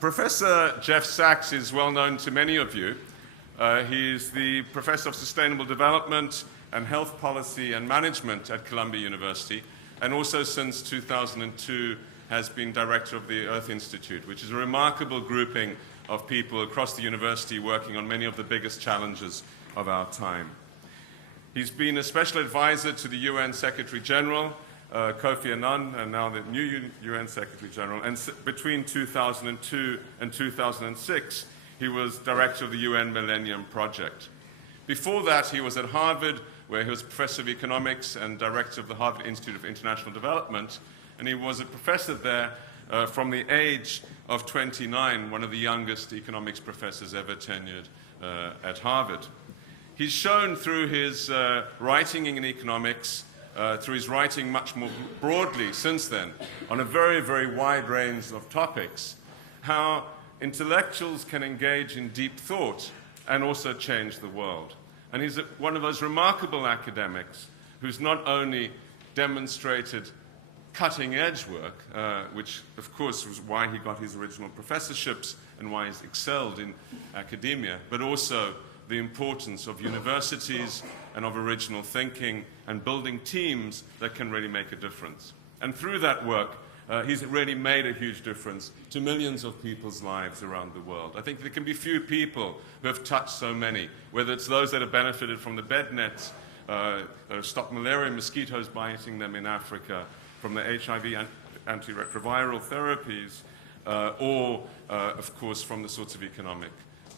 Professor Jeff Sachs is well known to many of you. He's the Professor of Sustainable Development and Health Policy and Management at Columbia University, and also since 2002 has been Director of the Earth Institute, which is a remarkable grouping of people across the university working on many of the biggest challenges of our time. He's been a special advisor to the UN Secretary General, Kofi Annan, and now the new UN Secretary General. And between 2002 and 2006, he was director of the UN Millennium Project. Before that, he was at Harvard, where he was professor of economics and director of the Harvard Institute of International Development. And he was a professor there from the age of 29, one of the youngest economics professors ever tenured at Harvard. He's shown through his writing in economics, through his writing much more broadly since then, on a very, very wide range of topics, how intellectuals can engage in deep thought and also change the world. And he's one of those remarkable academics who's not only demonstrated cutting-edge work, which, of course, was why he got his original professorships and why he's excelled in academia, but also the importance of universities and of original thinking and building teams that can really make a difference. And through that work, he's really made a huge difference to millions of people's lives around the world. I think there can be few people who have touched so many, whether it's those that have benefited from the bed nets, that have stopped malaria, mosquitoes biting them in Africa, from the HIV antiretroviral therapies, or, of course, from the sorts of economic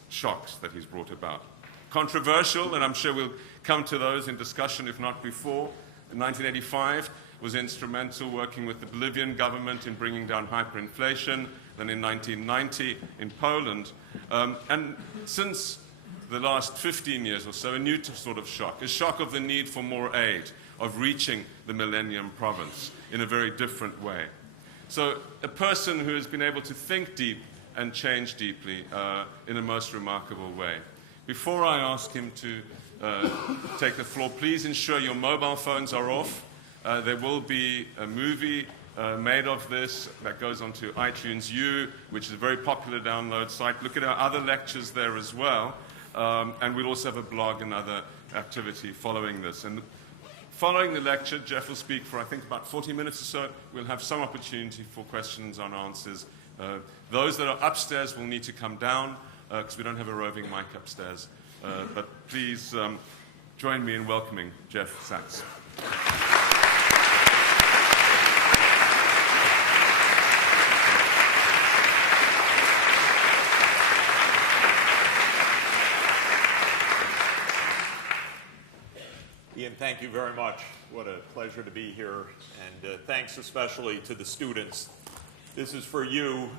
shocks that he's brought about. Controversial, and I'm sure we'll come to those in discussion, if not before. In 1985, was instrumental working with the Bolivian government in bringing down hyperinflation, then in 1990 in Poland. And since the last 15 years or so, a new sort of shock, a shock of the need for more aid, of reaching the Millennium Province in a very different way. So a person who has been able to think deep and change deeply in a most remarkable way. Before I ask him to take the floor, please ensure your mobile phones are off. There will be a movie made of this that goes onto iTunes U, which is a very popular download site. Look at our other lectures there as well. And we'll also have a blog and other activity following this. And following the lecture, Jeff will speak for, I think, about 40 minutes or so. We'll have some opportunity for questions and answers. Those that are upstairs will need to come down, because we don't have a roving mic upstairs. But please join me in welcoming Jeff Sachs. Ian, thank you very much. What a pleasure to be here, and thanks especially to the students. This is for you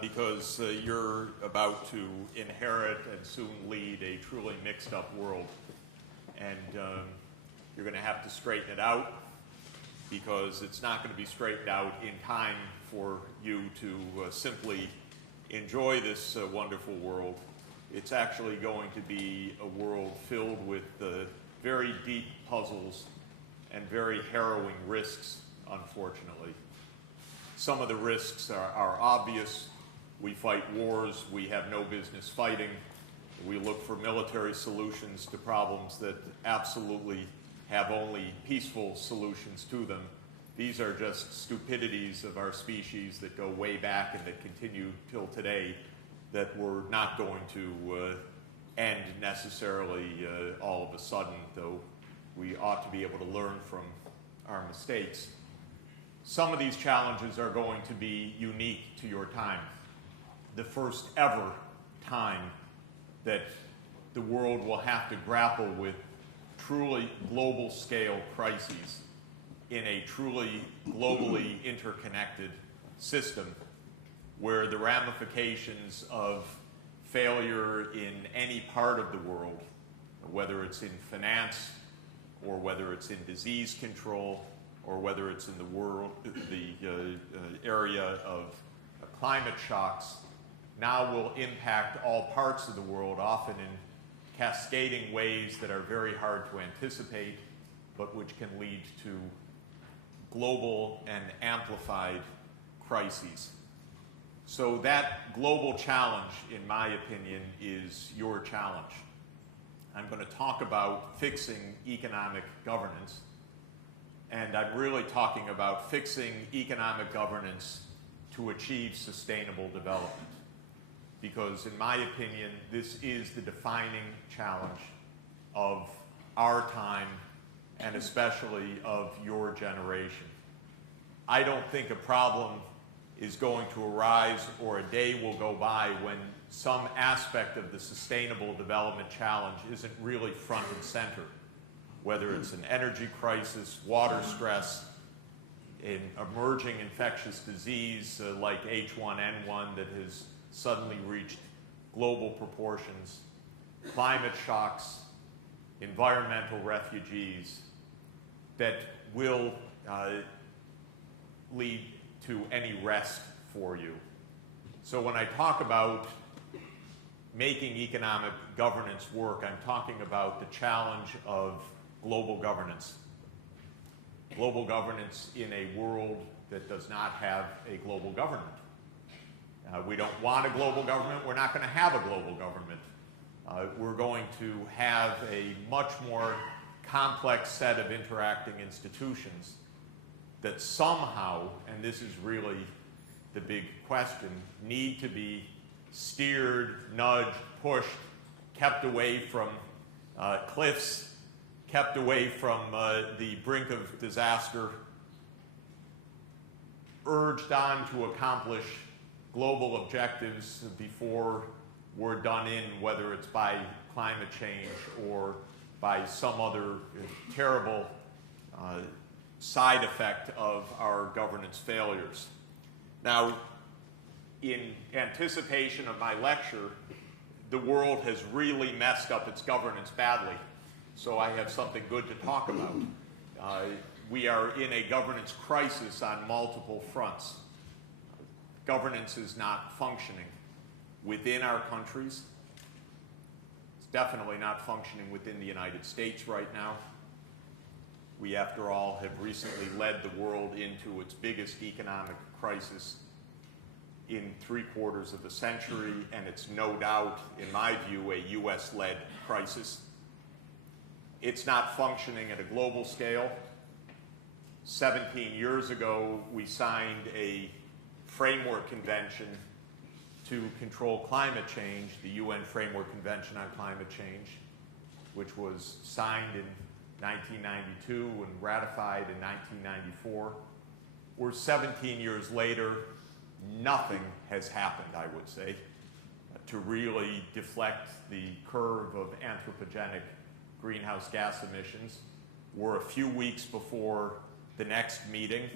because you're about to inherit and soon lead a truly mixed-up world. And you're going to have to straighten it out because it's not going to be straightened out in time for you to simply enjoy this wonderful world. It's actually going to be a world filled with very deep puzzles and very harrowing risks, unfortunately. Some of the risks are obvious. We fight wars we have no business fighting. We look for military solutions to problems that absolutely have only peaceful solutions to them. These are just stupidities of our species that go way back and that continue till today that we're not going to end necessarily all of a sudden, though we ought to be able to learn from our mistakes. Some of these challenges are going to be unique to your time. The first ever time that the world will have to grapple with truly global scale crises in a truly globally interconnected system where the ramifications of failure in any part of the world, whether it's in finance or whether it's in disease control or whether it's in the area of climate shocks, now will impact all parts of the world, often in cascading ways that are very hard to anticipate, but which can lead to global and amplified crises. So that global challenge, in my opinion, is your challenge. I'm going to talk about fixing economic governance, and I'm really talking about fixing economic governance to achieve sustainable development. Because in my opinion, this is the defining challenge of our time and especially of your generation. I don't think a problem is going to arise or a day will go by when some aspect of the sustainable development challenge isn't really front and center, whether it's an energy crisis, water stress, an emerging infectious disease like H1N1 that has suddenly reached global proportions, climate shocks, environmental refugees that will lead to any rest for you. So when I talk about making economic governance work, I'm talking about the challenge of global governance. Global governance in a world that does not have a global government. We don't want a global government. We're not going to have a global government. We're going to have a much more complex set of interacting institutions that somehow, and this is really the big question, need to be steered, nudged, pushed, kept away from cliffs, kept away from the brink of disaster, urged on to accomplish global objectives before we're done in, whether it's by climate change or by some other terrible side effect of our governance failures. Now, in anticipation of my lecture, the world has really messed up its governance badly, so I have something good to talk about. We are in a governance crisis on multiple fronts. Governance is not functioning within our countries. It's definitely not functioning within the United States right now. We, after all, have recently led the world into its biggest economic crisis in 3/4 of a century, and it's no doubt, in my view, a US-led crisis. It's not functioning at a global scale. 17 years ago, we signed a framework convention to control climate change, the UN Framework Convention on Climate Change, which was signed in 1992 and ratified in 1994. We're 17 years later, nothing has happened, I would say, to really deflect the curve of anthropogenic greenhouse gas emissions. We're a few weeks before the next meeting.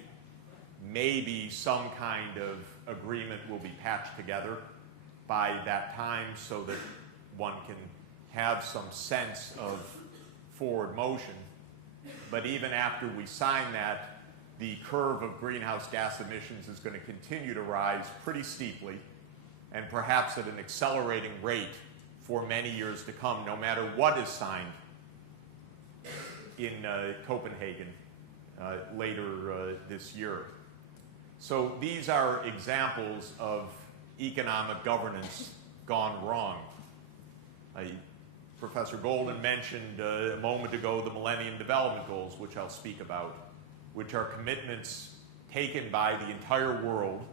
Maybe some kind of agreement will be patched together by that time so that one can have some sense of forward motion. But even after we sign that, the curve of greenhouse gas emissions is going to continue to rise pretty steeply and perhaps at an accelerating rate for many years to come, no matter what is signed in Copenhagen later this year. So these are examples of economic governance gone wrong. Professor Golden mentioned a moment ago the Millennium Development Goals, which I'll speak about, which are commitments taken by the entire world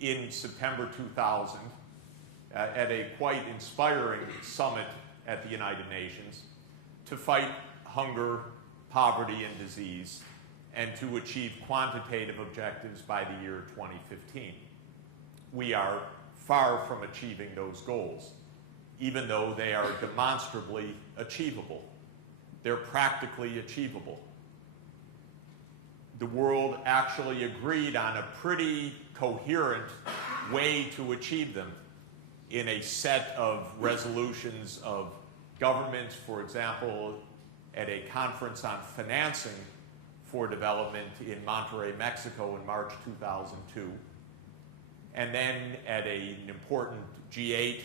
in September 2000 at a quite inspiring summit at the United Nations to fight hunger, poverty, and disease, and to achieve quantitative objectives by the year 2015. We are far from achieving those goals, even though they are demonstrably achievable. They're practically achievable. The world actually agreed on a pretty coherent way to achieve them in a set of resolutions of governments, for example, at a conference on financing for development in Monterrey, Mexico in March 2002. And then at an important G8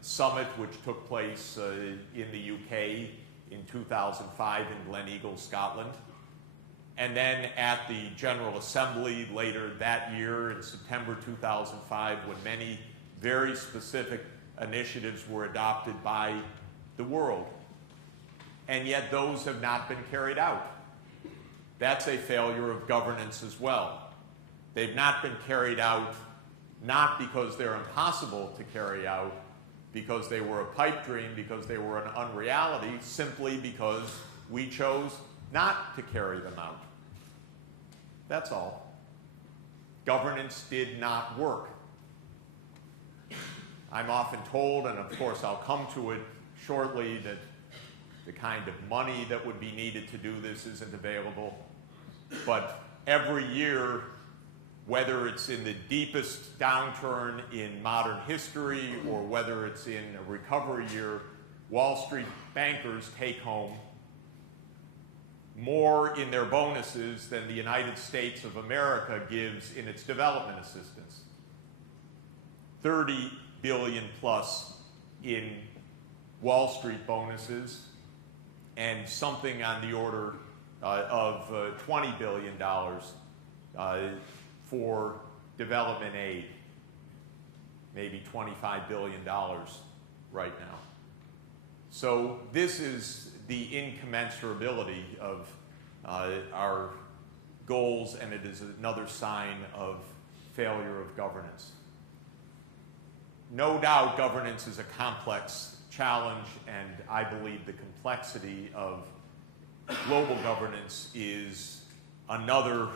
summit, which took place in the UK in 2005 in Gleneagle, Scotland. And then at the General Assembly later that year in September 2005, when many very specific initiatives were adopted by the world. And yet those have not been carried out. That's a failure of governance as well. They've not been carried out not because they're impossible to carry out, because they were a pipe dream, because they were an unreality, simply because we chose not to carry them out. That's all. Governance did not work. I'm often told, and of course I'll come to it shortly, that the kind of money that would be needed to do this isn't available. But every year, whether it's in the deepest downturn in modern history or whether it's in a recovery year, Wall Street bankers take home more in their bonuses than the United States of America gives in its development assistance. 30 billion plus in Wall Street bonuses and something on the order of $20 billion for development aid, maybe $25 billion right now. So this is the incommensurability of our goals, and it is another sign of failure of governance. No doubt governance is a complex challenge, and I believe the complexity of global governance is another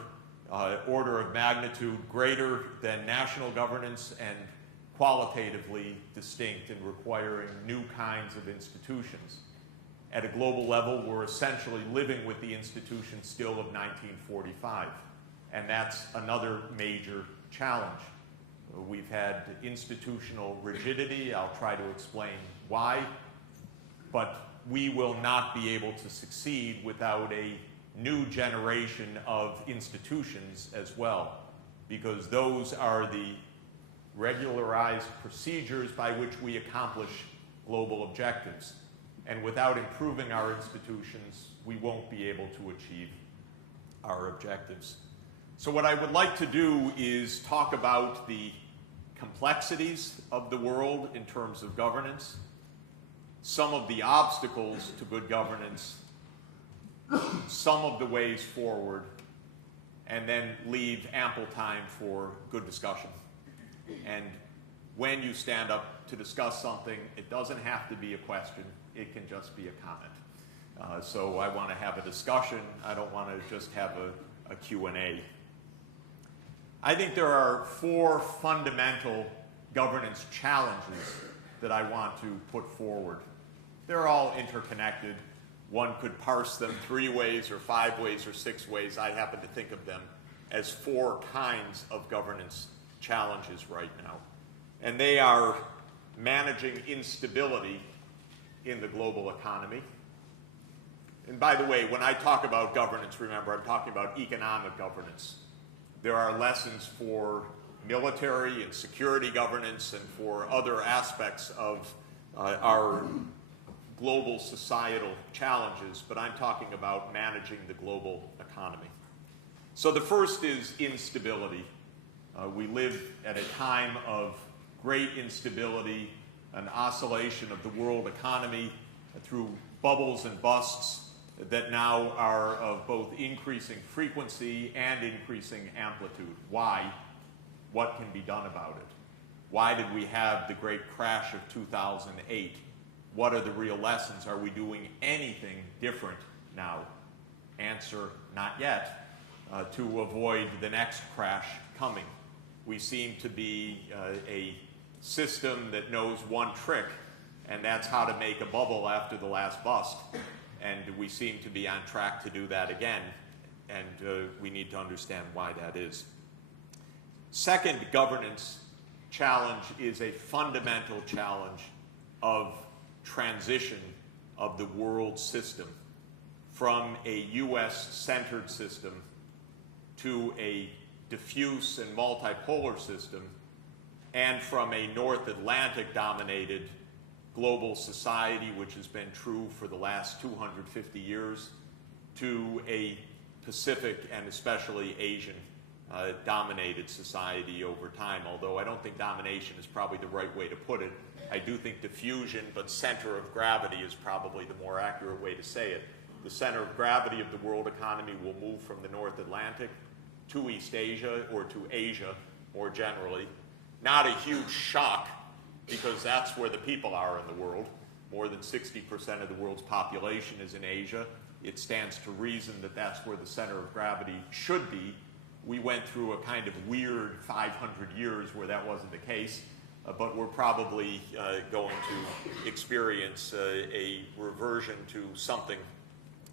order of magnitude greater than national governance and qualitatively distinct and requiring new kinds of institutions. At a global level, we're essentially living with the institutions still of 1945, and that's another major challenge. We've had institutional rigidity. I'll try to explain why, but we will not be able to succeed without a new generation of institutions as well, because those are the regularized procedures by which we accomplish global objectives. And without improving our institutions, we won't be able to achieve our objectives. So what I would like to do is talk about the complexities of the world in terms of governance, some of the obstacles to good governance, some of the ways forward, and then leave ample time for good discussion. And when you stand up to discuss something, it doesn't have to be a question, it can just be a comment. So I want to have a discussion, I don't want to just have a Q&A. I think there are 4 fundamental governance challenges that I want to put forward. They're all interconnected. One could parse them 3 ways or 5 ways or 6 ways. I happen to think of them as 4 kinds of governance challenges right now. And they are managing instability in the global economy. And by the way, when I talk about governance, remember, I'm talking about economic governance. There are lessons for military and security governance and for other aspects of our global societal challenges, but I'm talking about managing the global economy. So the first is instability. We live at a time of great instability, an oscillation of the world economy through bubbles and busts that now are of both increasing frequency and increasing amplitude. Why? What can be done about it? Why did we have the great crash of 2008? What are the real lessons? Are we doing anything different now? Answer, not yet, to avoid the next crash coming. We seem to be a system that knows one trick, and that's how to make a bubble after the last bust. And we seem to be on track to do that again, and we need to understand why that is. Second governance challenge is a fundamental challenge of transition of the world system from a US-centered system to a diffuse and multipolar system, and from a North Atlantic-dominated global society, which has been true for the last 250 years, to a Pacific and especially Asian dominated society over time, although I don't think domination is probably the right way to put it. I do think diffusion, but center of gravity is probably the more accurate way to say it. The center of gravity of the world economy will move from the North Atlantic to East Asia, or to Asia more generally. Not a huge shock, because that's where the people are in the world. More than 60% of the world's population is in Asia. It stands to reason that that's where the center of gravity should be. We went through a kind of weird 500 years where that wasn't the case, but we're probably going to experience a reversion to something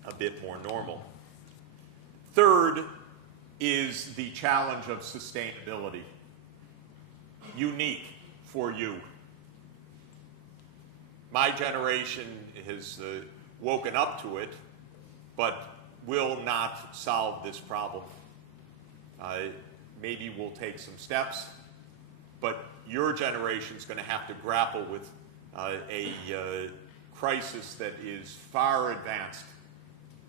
a bit more normal. Third is the challenge of sustainability, unique for you. My generation has woken up to it, but will not solve this problem. Maybe we'll take some steps, but your generation is going to have to grapple with a crisis that is far advanced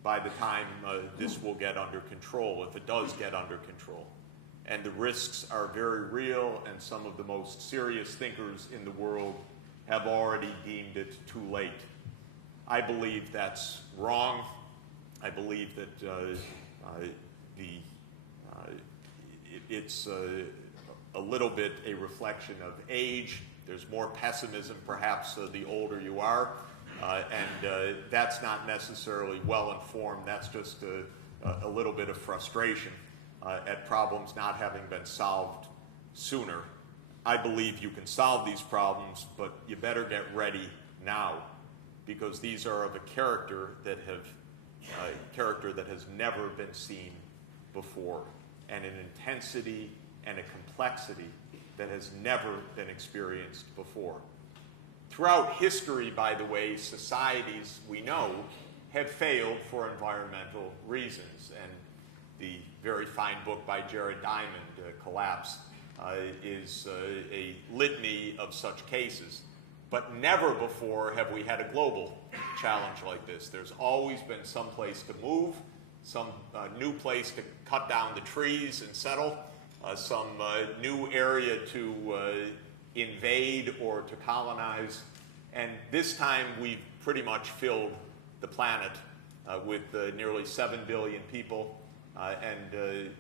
by the time this will get under control, if it does get under control. And the risks are very real, and some of the most serious thinkers in the world have already deemed it too late. I believe that's wrong. I believe that it's a little bit a reflection of age. There's more pessimism, perhaps, the older you are. And that's not necessarily well-informed. That's just a little bit of frustration at problems not having been solved sooner. I believe you can solve these problems, but you better get ready now, because these are of a character that has never been seen before, and an intensity and a complexity that has never been experienced before. Throughout history, by the way, societies we know have failed for environmental reasons, and the very fine book by Jared Diamond, Collapse, is a litany of such cases. But never before have we had a global challenge like this. There's always been some place to move, some new place to cut down the trees and settle, some new area to invade or to colonize. And this time we've pretty much filled the planet with nearly 7 billion people, and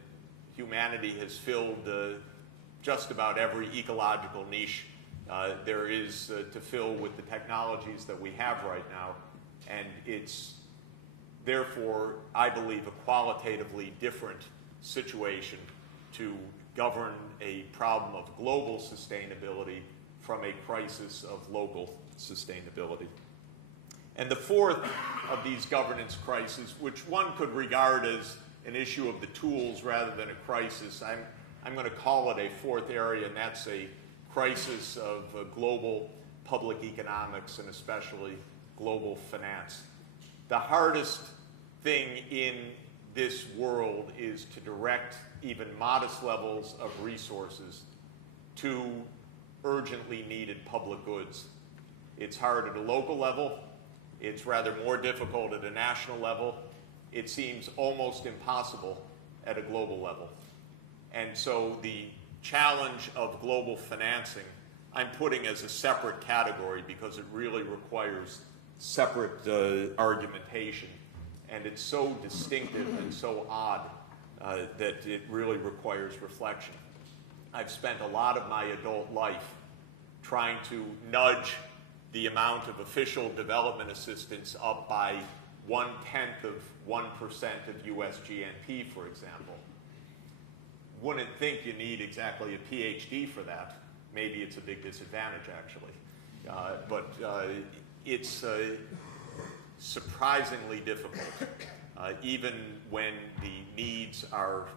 humanity has filled just about every ecological niche there is to fill with the technologies that we have right now. And it's therefore, I believe, a qualitatively different situation to govern a problem of global sustainability from a crisis of local sustainability. And the fourth of these governance crises, which one could regard as an issue of the tools rather than a crisis, I'm going to call it a fourth area, and that's a crisis of global public economics and especially global finance. The hardest thing in this world is to direct even modest levels of resources to urgently needed public goods. It's hard at a local level. It's rather more difficult at a national level. It seems almost impossible at a global level. And so the challenge of global financing, I'm putting as a separate category because it really requires separate argumentation. And it's so distinctive and so odd that it really requires reflection. I've spent a lot of my adult life trying to nudge the amount of official development assistance up by 1/10 of 1% of US GNP, for example. Wouldn't think you need exactly a PhD for that. Maybe it's a big disadvantage, actually. But it's surprisingly difficult, even when the needs are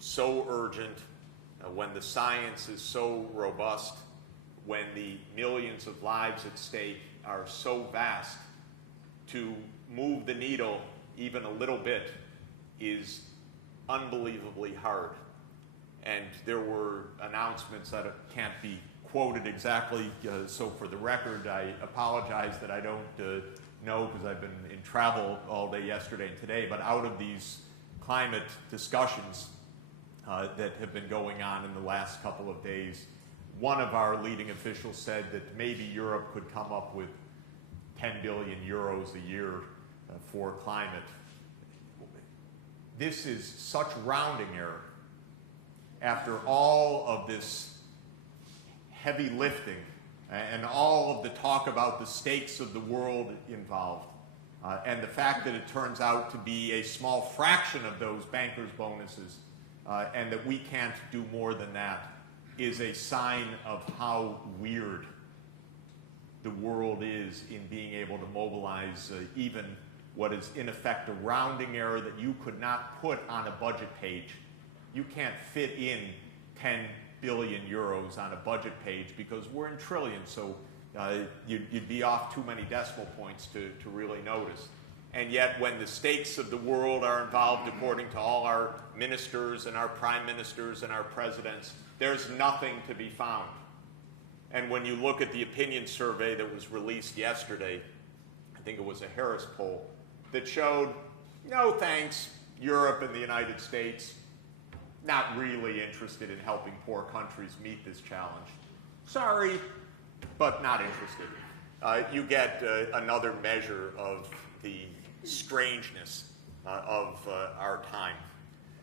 so urgent, when the science is so robust, when the millions of lives at stake are so vast. To move the needle even a little bit is unbelievably hard. And there were announcements that can't be quoted exactly, so for the record, I apologize that I don't know, because I've been in travel all day yesterday and today, but out of these climate discussions that have been going on in the last couple of days, one of our leading officials said that maybe Europe could come up with 10 billion euros a year for climate. This is such rounding error. After all of this heavy lifting and all of the talk about the stakes of the world involved, and the fact that it turns out to be a small fraction of those bankers' bonuses, and that we can't do more than that, is a sign of how weird the world is in being able to mobilize even what is in effect a rounding error that you could not put on a budget page. You can't fit in 10 billion euros on a budget page because we're in trillions, so you'd be off too many decimal points to really notice. And yet when the stakes of the world are involved, according to all our ministers and our prime ministers and our presidents, there's nothing to be found. And when you look at the opinion survey that was released yesterday, I think it was a Harris poll, that showed, no thanks, Europe and the United States, not really interested in helping poor countries meet this challenge. Sorry, but not interested. You get another measure of the strangeness of our time.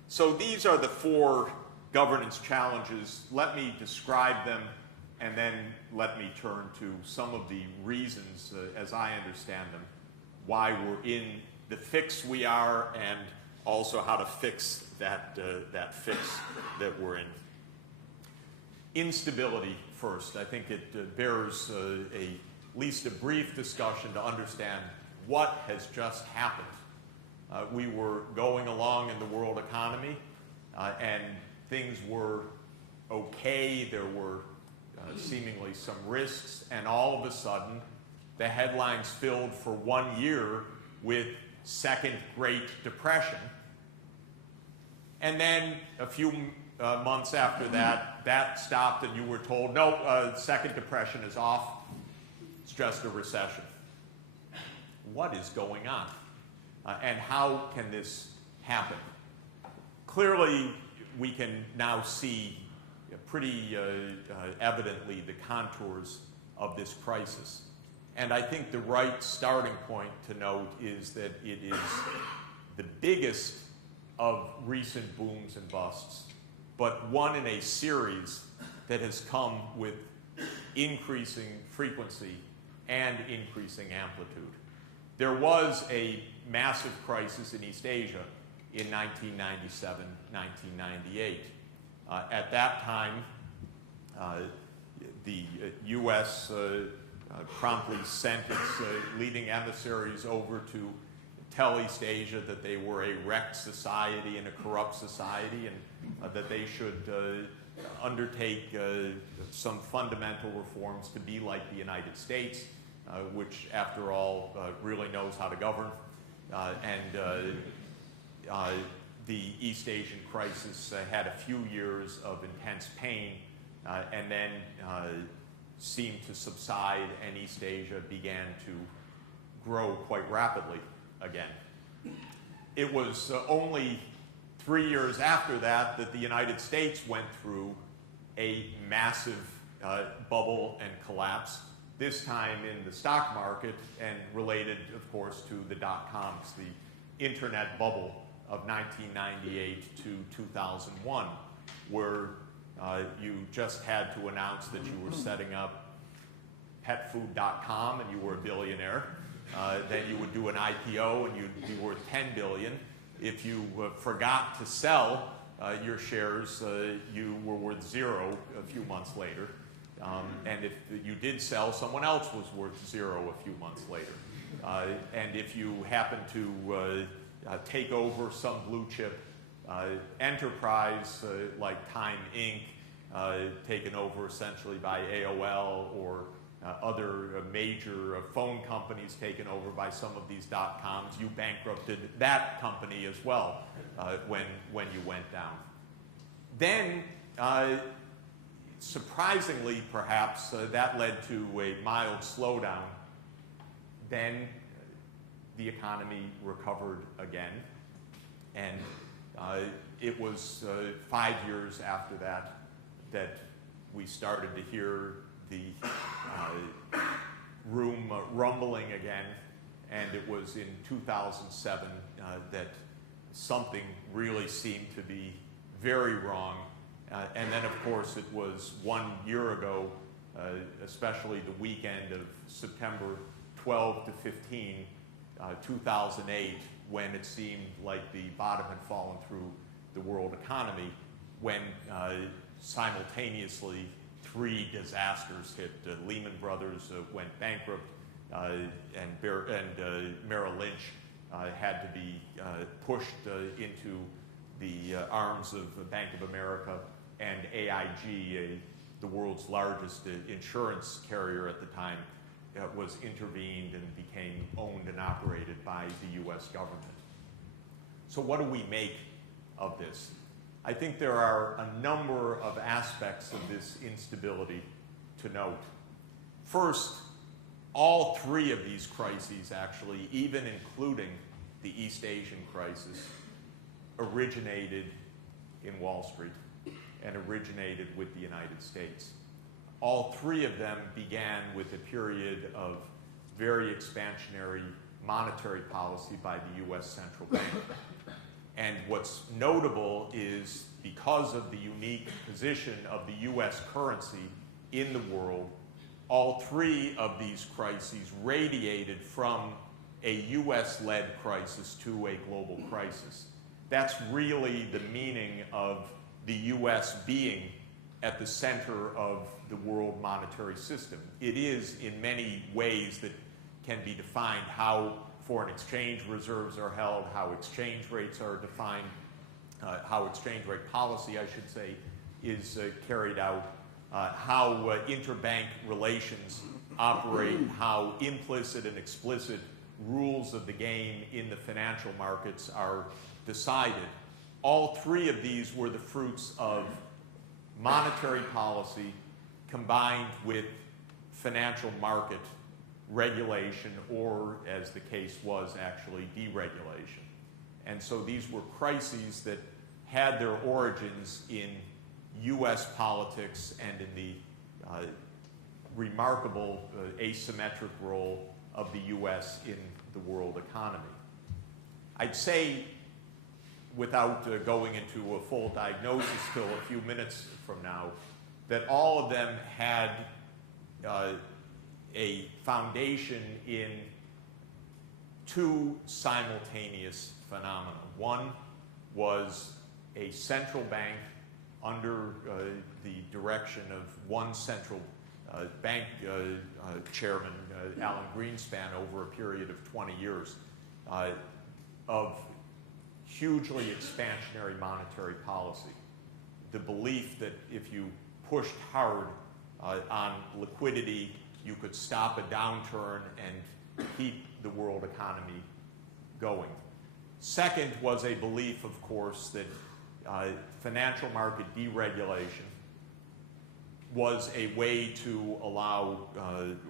So these are the four governance challenges. Let me describe them, and then let me turn to some of the reasons, as I understand them, why we're in the fix we are, and also how to fix that fix that we're in. Instability first. I think it bears at least a brief discussion to understand what has just happened. We were going along in the world economy, and things were okay. There were seemingly some risks, and all of a sudden, the headlines filled for 1 year with Second Great Depression. And then a few months after that, that stopped, and you were told, no, Second Depression is off. It's just a recession. What is going on? And how can this happen? Clearly, we can now see pretty evidently the contours of this crisis. And I think the right starting point to note is that it is the biggest of recent booms and busts, but one in a series that has come with increasing frequency and increasing amplitude. There was a massive crisis in East Asia in 1997, 1998. At that time, the U.S. Promptly sent its leading emissaries over to tell East Asia that they were a wrecked society and a corrupt society, and that they should undertake some fundamental reforms to be like the United States, which, after all, really knows how to govern. The East Asian crisis had a few years of intense pain, and then seemed to subside, and East Asia began to grow quite rapidly again. It was only 3 years after that that the United States went through a massive bubble and collapse, this time in the stock market, and related, of course, to the dot-coms, the internet bubble of 1998 to 2001, where you just had to announce that you were setting up petfood.com and you were a billionaire. Then you would do an IPO and you'd be worth $10 billion. If you forgot to sell your shares, you were worth zero a few months later. And if you did sell, someone else was worth zero a few months later. And if you happened to take over some blue chip enterprise like Time Inc., taken over essentially by AOL, or other major phone companies taken over by some of these dot-coms, you bankrupted that company as well when you went down. Then, surprisingly perhaps, that led to a mild slowdown. Then the economy recovered again, and It was 5 years after that that we started to hear the room rumbling again, and it was in 2007 that something really seemed to be very wrong. And then, of course, it was 1 year ago, especially the weekend of September 12 to 15, 2008, when it seemed like the bottom had fallen through the world economy, when simultaneously 3 disasters hit. Lehman Brothers went bankrupt, and Merrill Lynch had to be pushed into the arms of Bank of America, and AIG, the world's largest insurance carrier at the time, was intervened and became owned and operated by the U.S. government. So what do we make of this? I think there are a number of aspects of this instability to note. First, all 3 of these crises, actually, even including the East Asian crisis, originated in Wall Street and originated with the United States. All 3 of them began with a period of very expansionary monetary policy by the U.S. Central Bank. And what's notable is, because of the unique position of the U.S. currency in the world, all 3 of these crises radiated from a U.S.-led crisis to a global crisis. That's really the meaning of the U.S. being at the center of the world monetary system. It is, in many ways that can be defined, how foreign exchange reserves are held, how exchange rates are defined, how exchange rate policy, I should say, is carried out, how interbank relations operate, how implicit and explicit rules of the game in the financial markets are decided. All 3 of these were the fruits of monetary policy combined with financial market regulation, or, as the case was, actually deregulation. And so these were crises that had their origins in U.S. politics and in the remarkable asymmetric role of the U.S. in the world economy. I'd say, without going into a full diagnosis till a few minutes from now, that all of them had a foundation in 2 simultaneous phenomena. One was a central bank under the direction of one central bank chairman, Alan Greenspan, over a period of 20 years, of hugely expansionary monetary policy. The belief that if you pushed hard on liquidity, you could stop a downturn and keep the world economy going. Second was a belief, of course, that financial market deregulation was a way to allow,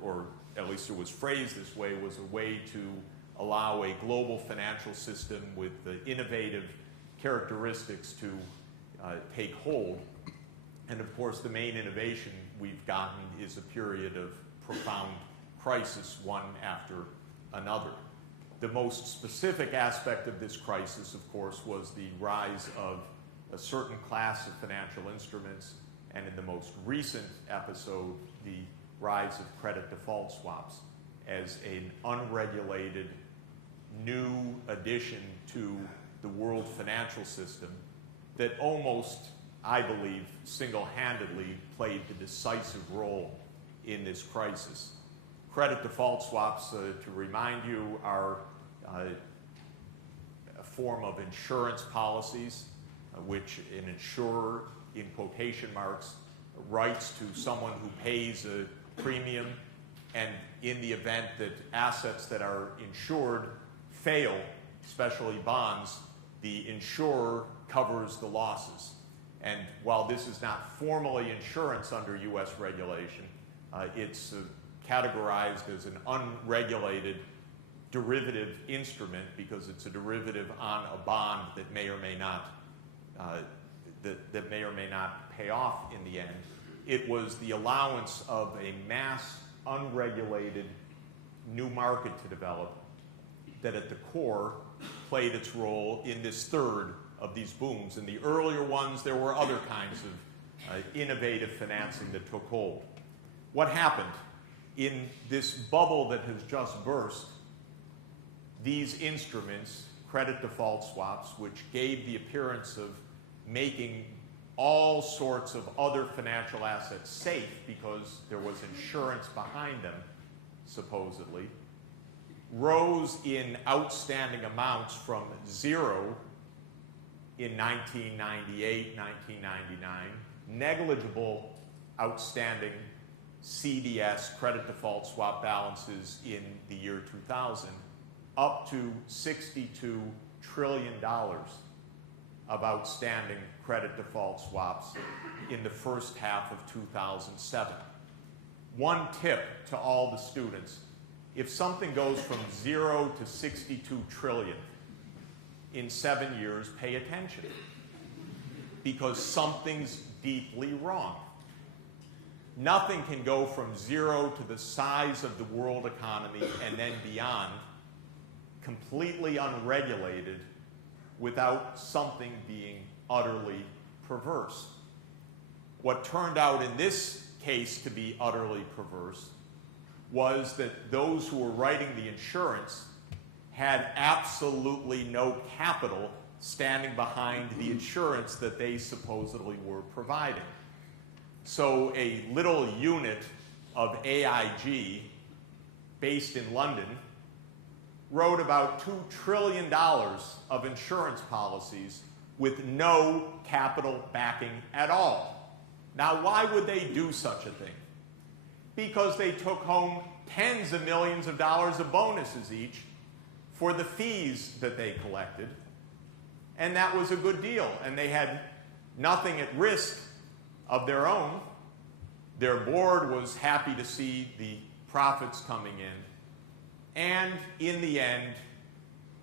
or at least it was phrased this way, was a way to allow a global financial system with innovative characteristics to take hold. And of course, the main innovation we've gotten is a period of profound crisis, one after another. The most specific aspect of this crisis, of course, was the rise of a certain class of financial instruments, and in the most recent episode, the rise of credit default swaps as an unregulated new addition to the world financial system that almost, I believe, single-handedly played the decisive role in this crisis. Credit default swaps, to remind you, are a form of insurance policies which an insurer, in quotation marks, writes to someone who pays a premium, and in the event that assets that are insured fail, especially bonds, the insurer covers the losses. And while this is not formally insurance under U.S. regulation, it's categorized as an unregulated derivative instrument because it's a derivative on a bond that may or may not pay off in the end. It was the allowance of a mass, unregulated new market to develop that at the core played its role in this third of these booms. In the earlier ones, there were other kinds of innovative financing that took hold. What happened? In this bubble that has just burst, these instruments, credit default swaps, which gave the appearance of making all sorts of other financial assets safe because there was insurance behind them, supposedly, rose in outstanding amounts from zero in 1998, 1999, negligible outstanding CDS, credit default swap balances in the year 2000, up to $62 trillion of outstanding credit default swaps in the first half of 2007. One tip to all the students: if something goes from 0 to 62 trillion in 7 years, pay attention, because something's deeply wrong. Nothing can go from 0 to the size of the world economy and then beyond, completely unregulated, without something being utterly perverse. What turned out in this case to be utterly perverse was that those who were writing the insurance had absolutely no capital standing behind the insurance that they supposedly were providing. So a little unit of AIG based in London wrote about $2 trillion of insurance policies with no capital backing at all. Now, why would they do such a thing? Because they took home tens of millions of dollars of bonuses each for the fees that they collected, and that was a good deal, and they had nothing at risk of their own. Their board was happy to see the profits coming in, and in the end,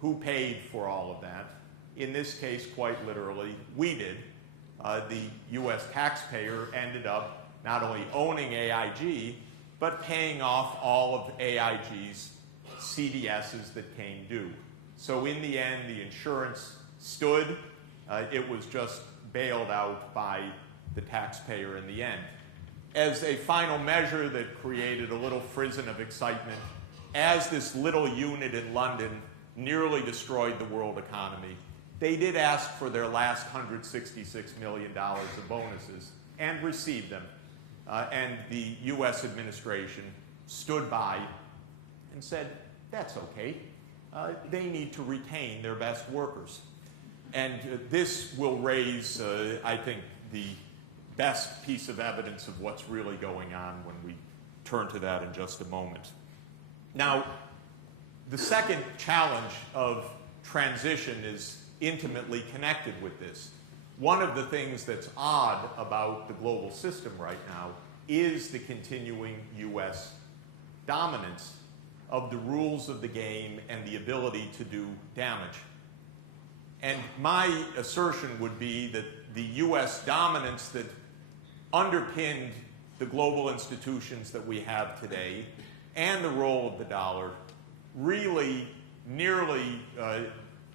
who paid for all of that? In this case, quite literally, we did. The US taxpayer ended up not only owning AIG, but paying off all of AIG's CDSs that came due. So in the end, the insurance stood. It was just bailed out by the taxpayer in the end. As a final measure that created a little frisson of excitement, as this little unit in London nearly destroyed the world economy, they did ask for their last $166 million of bonuses and received them. And the US administration stood by and said, that's okay. They need to retain their best workers. And this will raise, I think, the best piece of evidence of what's really going on when we turn to that in just a moment. Now, the second challenge of transition is intimately connected with this. One of the things that's odd about the global system right now is the continuing US dominance of the rules of the game and the ability to do damage. And my assertion would be that the US dominance that underpinned the global institutions that we have today and the role of the dollar really nearly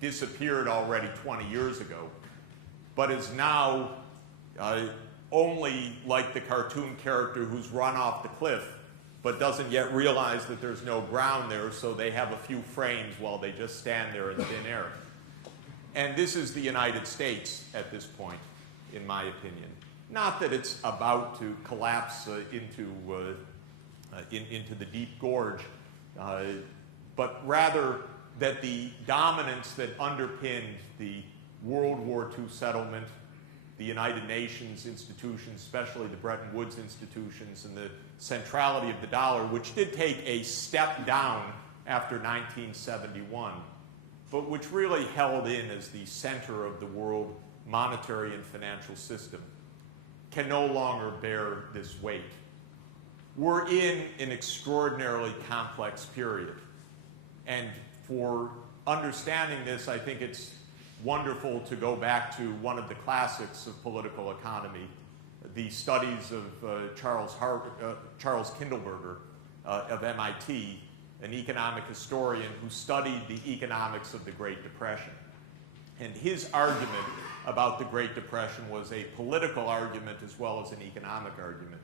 disappeared already 20 years ago, but is now only like the cartoon character who's run off the cliff but doesn't yet realize that there's no ground there, so they have a few frames while they just stand there in thin air. And this is the United States at this point, in my opinion. Not that it's about to collapse into the deep gorge, but rather that the dominance that underpinned the World War II settlement, the United Nations institutions, especially the Bretton Woods institutions, and the centrality of the dollar, which did take a step down after 1971, but which really held in as the center of the world monetary and financial system, can no longer bear this weight. We're in an extraordinarily complex period. And for understanding this, I think it's wonderful to go back to one of the classics of political economy, the studies of Charles Kindleberger of MIT, an economic historian who studied the economics of the Great Depression. And his argument about the Great Depression was a political argument as well as an economic argument.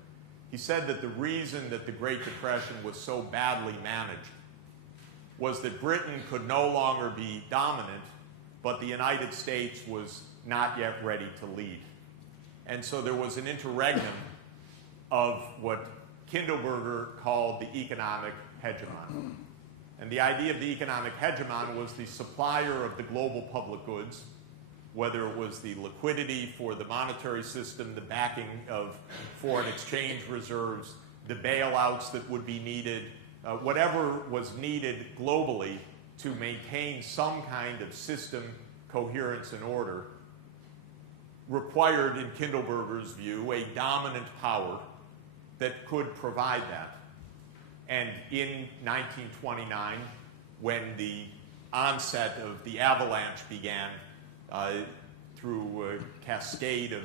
He said that the reason that the Great Depression was so badly managed was that Britain could no longer be dominant, but the United States was not yet ready to lead. And so there was an interregnum of what Kindleberger called the economic hegemon. And the idea of the economic hegemon was the supplier of the global public goods, whether it was the liquidity for the monetary system, the backing of foreign exchange reserves, the bailouts that would be needed, whatever was needed globally to maintain some kind of system coherence and order, required, in Kindleberger's view, a dominant power that could provide that. And in 1929, when the onset of the avalanche began, through a cascade of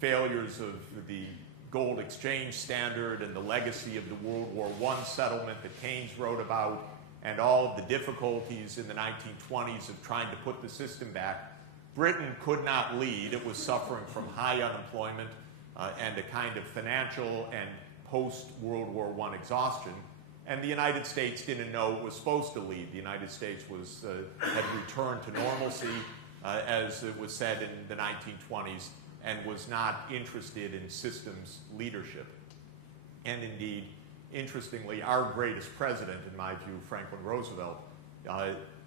failures of the gold exchange standard and the legacy of the World War I settlement that Keynes wrote about, and all of the difficulties in the 1920s of trying to put the system back, Britain could not lead. It was suffering from high unemployment and a kind of financial and post-World War I exhaustion. And the United States didn't know it was supposed to lead. The United States had returned to normalcy, as it was said in the 1920s, and was not interested in systems leadership. And indeed, interestingly, our greatest president, in my view, Franklin Roosevelt,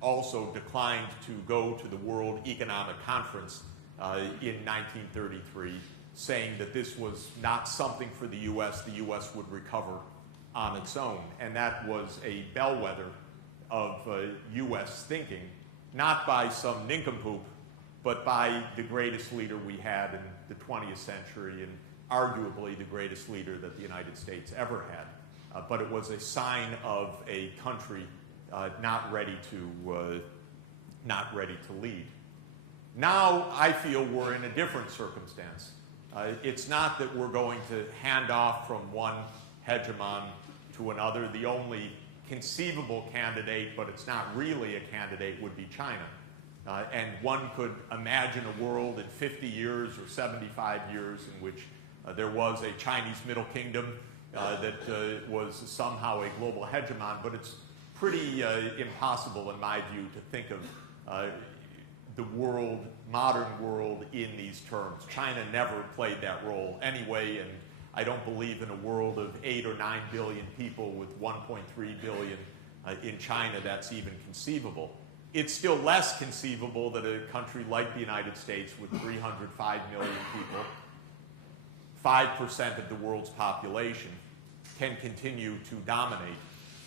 also declined to go to the World Economic Conference in 1933, saying that this was not something for the U.S. would recover on its own. And that was a bellwether of U.S. thinking, not by some nincompoop, but by the greatest leader we had in the 20th century, and arguably the greatest leader that the United States ever had. But it was a sign of a country not ready to lead. Now I feel we're in a different circumstance. It's not that we're going to hand off from one hegemon to another. The only conceivable candidate, but it's not really a candidate, would be China. And one could imagine a world in 50 years or 75 years in which there was a Chinese Middle Kingdom that was somehow a global hegemon, but it's pretty impossible, in my view, to think of the world, modern world, in these terms. China never played that role anyway, and I don't believe in a world of 8 or 9 billion people with 1.3 billion in China that's even conceivable. It's still less conceivable that a country like the United States with 305 million people, 5% of the world's population, can continue to dominate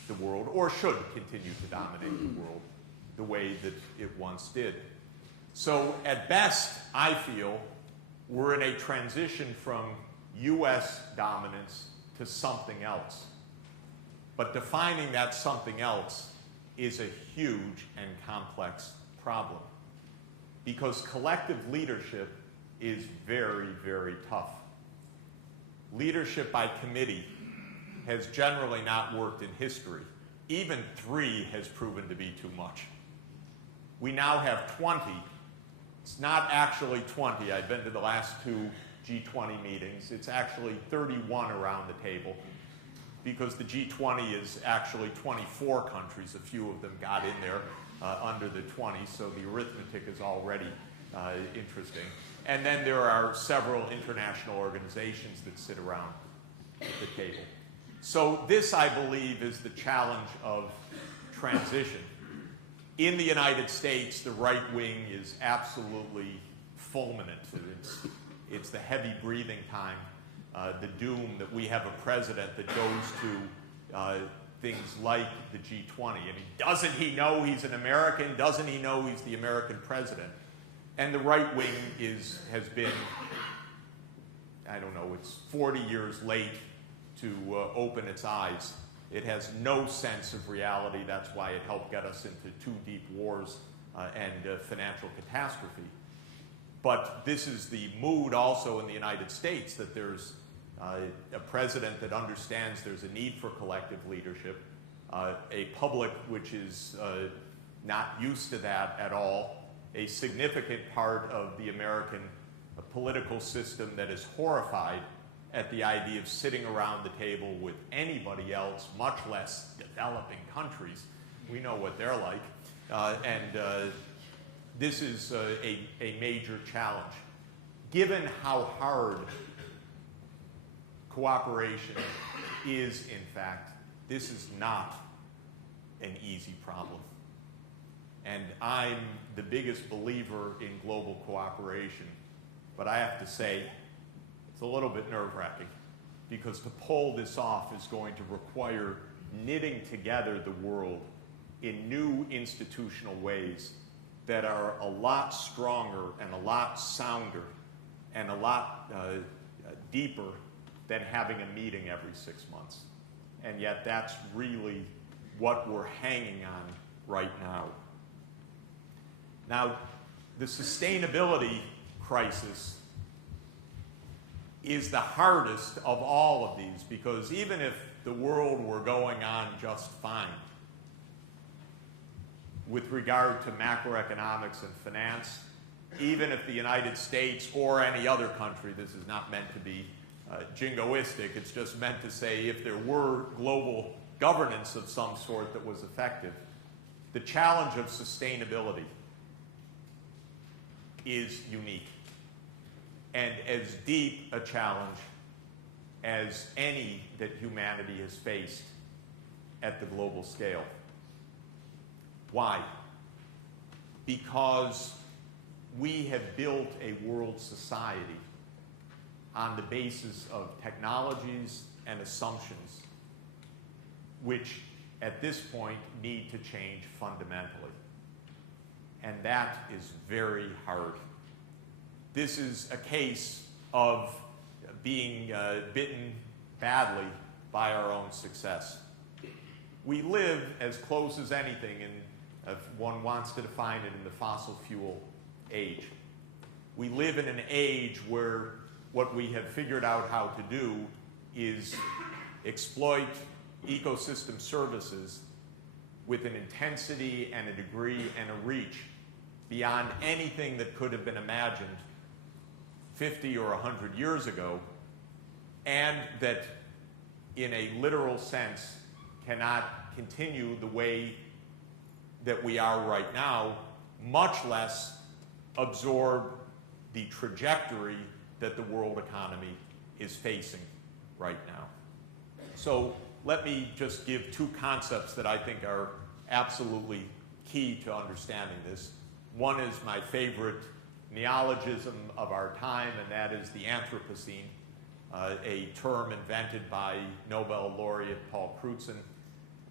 the world, or should continue to dominate the world the way that it once did. So at best, I feel, we're in a transition from U.S. dominance to something else. But defining that something else is a huge and complex problem, because collective leadership is very, very tough. Leadership by committee has generally not worked in history. Even 3 has proven to be too much. We now have 20. It's not actually 20. I've been to the last 2 G20 meetings. It's actually 31 around the table, because the G20 is actually 24 countries. A few of them got in there under the 20, so the arithmetic is already interesting. And then there are several international organizations that sit around the table. So this, I believe, is the challenge of transition. In the United States, the right wing is absolutely fulminant. It's the heavy breathing time, the doom that we have a president that goes to things like the G20. I mean, doesn't he know he's an American? Doesn't he know he's the American president? And the right wing has been, I don't know, it's 40 years late to open its eyes It has no sense of reality. That's why it helped get us into 2 deep wars and financial catastrophe. But this is the mood also in the United States, that there's a president that understands there's a need for collective leadership, a public which is not used to that at all, a significant part of the American political system that is horrified at the idea of sitting around the table with anybody else, much less developing countries. We know what they're like. This is a major challenge. Given how hard cooperation is, in fact, this is not an easy problem. And I'm the biggest believer in global cooperation, but I have to say, it's a little bit nerve-wracking, because to pull this off is going to require knitting together the world in new institutional ways that are a lot stronger and a lot sounder and a lot deeper than having a meeting every 6 months. And yet that's really what we're hanging on right now. Now, the sustainability crisis is the hardest of all of these, because even if the world were going on just fine with regard to macroeconomics and finance, even if the United States or any other country, this is not meant to be jingoistic, it's just meant to say if there were global governance of some sort that was effective, the challenge of sustainability is unique and as deep a challenge as any that humanity has faced at the global scale. Why? Because we have built a world society on the basis of technologies and assumptions which at this point need to change fundamentally. And that is very hard. This is a case of being bitten badly by our own success. We live as close as anything, if one wants to define it, in the fossil fuel age. We live in an age where what we have figured out how to do is exploit ecosystem services with an intensity and a degree and a reach beyond anything that could have been imagined 50 or 100 years ago, and that in a literal sense cannot continue the way that we are right now, much less absorb the trajectory that the world economy is facing right now. So let me just give 2 concepts that I think are absolutely key to understanding this. One is my favorite neologism of our time, and that is the Anthropocene, a term invented by Nobel laureate Paul Crutzen,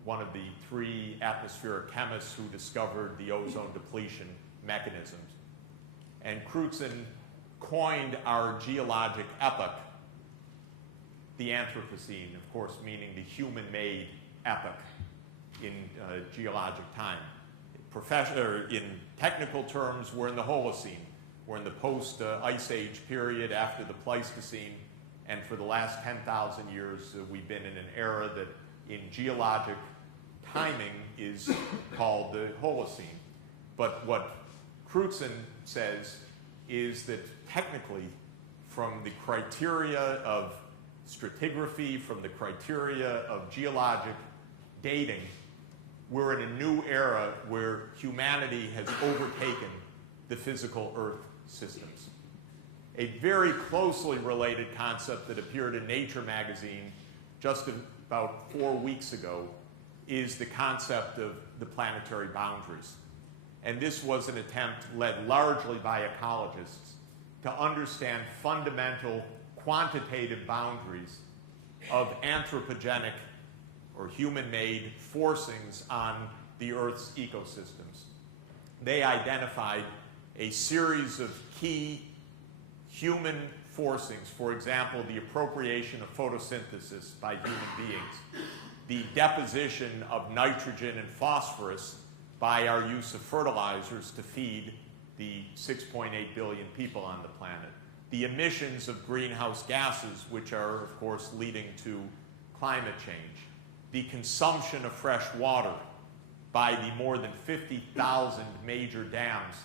one of the 3 atmospheric chemists who discovered the ozone depletion mechanisms. And Crutzen coined our geologic epoch the Anthropocene, of course meaning the human-made epoch in geologic time. In technical terms, we're in the Holocene. We're in the post-Ice Age period after the Pleistocene, and for the last 10,000 years we've been in an era that in geologic timing is called the Holocene. But what Crutzen says is that technically, from the criteria of stratigraphy, from the criteria of geologic dating, we're in a new era where humanity has overtaken the physical Earth systems. A very closely related concept that appeared in Nature magazine just about 4 weeks ago is the concept of the planetary boundaries. And this was an attempt led largely by ecologists to understand fundamental quantitative boundaries of anthropogenic or human-made forcings on the Earth's ecosystems. They identified a series of key human forcings, for example, the appropriation of photosynthesis by human beings, the deposition of nitrogen and phosphorus by our use of fertilizers to feed the 6.8 billion people on the planet. The emissions of greenhouse gases, which are, of course, leading to climate change. The consumption of fresh water by the more than 50,000 major dams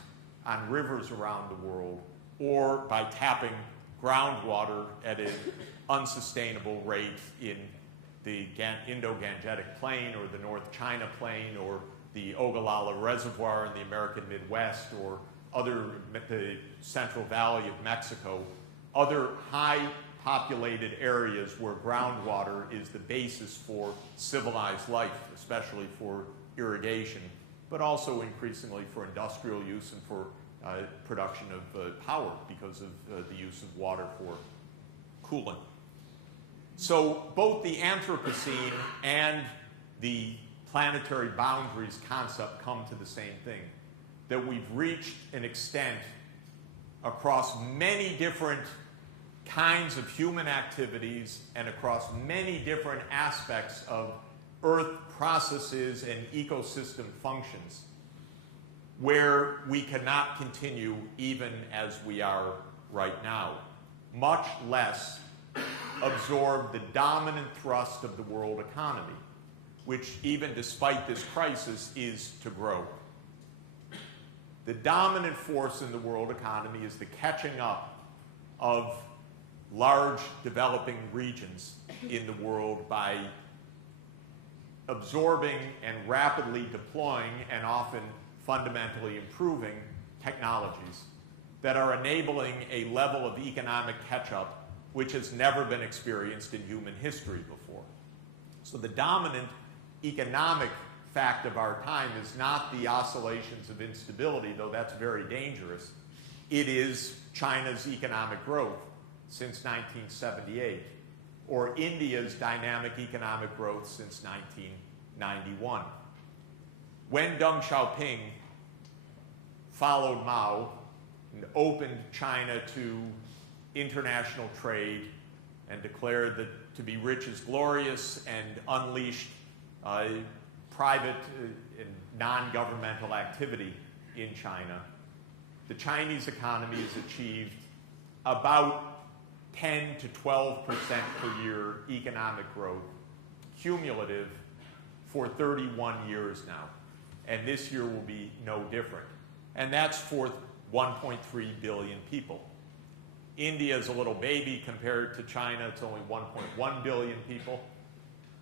on rivers around the world, or by tapping groundwater at an unsustainable rate in the Indo-Gangetic Plain or the North China Plain or the Ogallala Reservoir in the American Midwest or the Central Valley of Mexico, other high populated areas where groundwater is the basis for civilized life, especially for irrigation, but also increasingly for industrial use and for production of power because of the use of water for cooling. So both the Anthropocene and the planetary boundaries concept come to the same thing, that we've reached an extent across many different kinds of human activities and across many different aspects of Earth processes and ecosystem functions where we cannot continue even as we are right now, much less absorb the dominant thrust of the world economy, which even despite this crisis is to grow. The dominant force in the world economy is the catching up of large developing regions in the world by absorbing and rapidly deploying and often fundamentally improving technologies that are enabling a level of economic catch-up which has never been experienced in human history before. So the dominant economic fact of our time is not the oscillations of instability, though that's very dangerous. It is China's economic growth since 1978, or India's dynamic economic growth since 1991. When Deng Xiaoping followed Mao and opened China to international trade and declared that to be rich is glorious and unleashed private and non-governmental activity in China, the Chinese economy has achieved about 10 to 12% per year economic growth, cumulative, for 31 years now. And this year will be no different. And that's for 1.3 billion people. India is a little baby compared to China. It's only 1.1 billion people.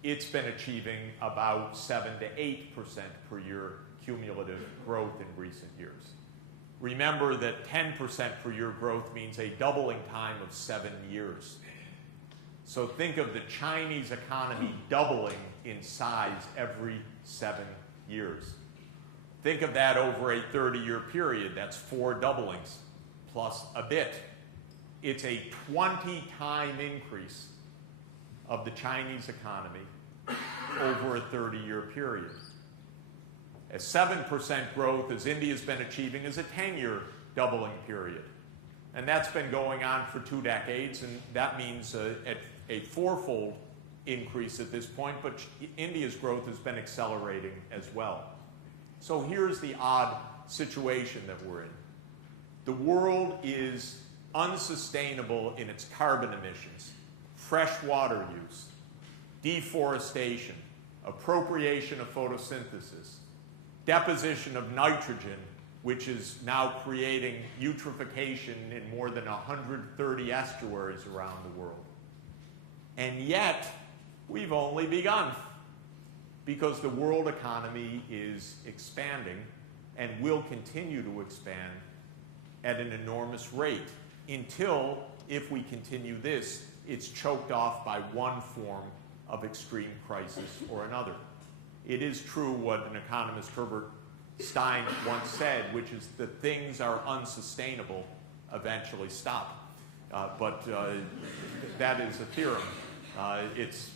It's been achieving about 7 to 8% per year cumulative growth in recent years. Remember that 10% per year growth means a doubling time of 7 years. So think of the Chinese economy doubling in size every 7 years. Think of that over a 30-year period. That's 4 doublings plus a bit. It's a 20-time increase of the Chinese economy over a 30-year period. A 7% growth, as India's been achieving, is a 10-year doubling period. And that's been going on for 2 decades, and that means a fourfold increase at this point, but India's growth has been accelerating as well. So here's the odd situation that we're in. The world is unsustainable in its carbon emissions, fresh water use, deforestation, appropriation of photosynthesis, deposition of nitrogen, which is now creating eutrophication in more than 130 estuaries around the world. And yet, we've only begun, because the world economy is expanding and will continue to expand at an enormous rate until, if we continue this, it's choked off by one form of extreme crisis or another. It is true what an economist, Herbert Stein, once said, which is that things are unsustainable, eventually stop. But that is a theorem. It's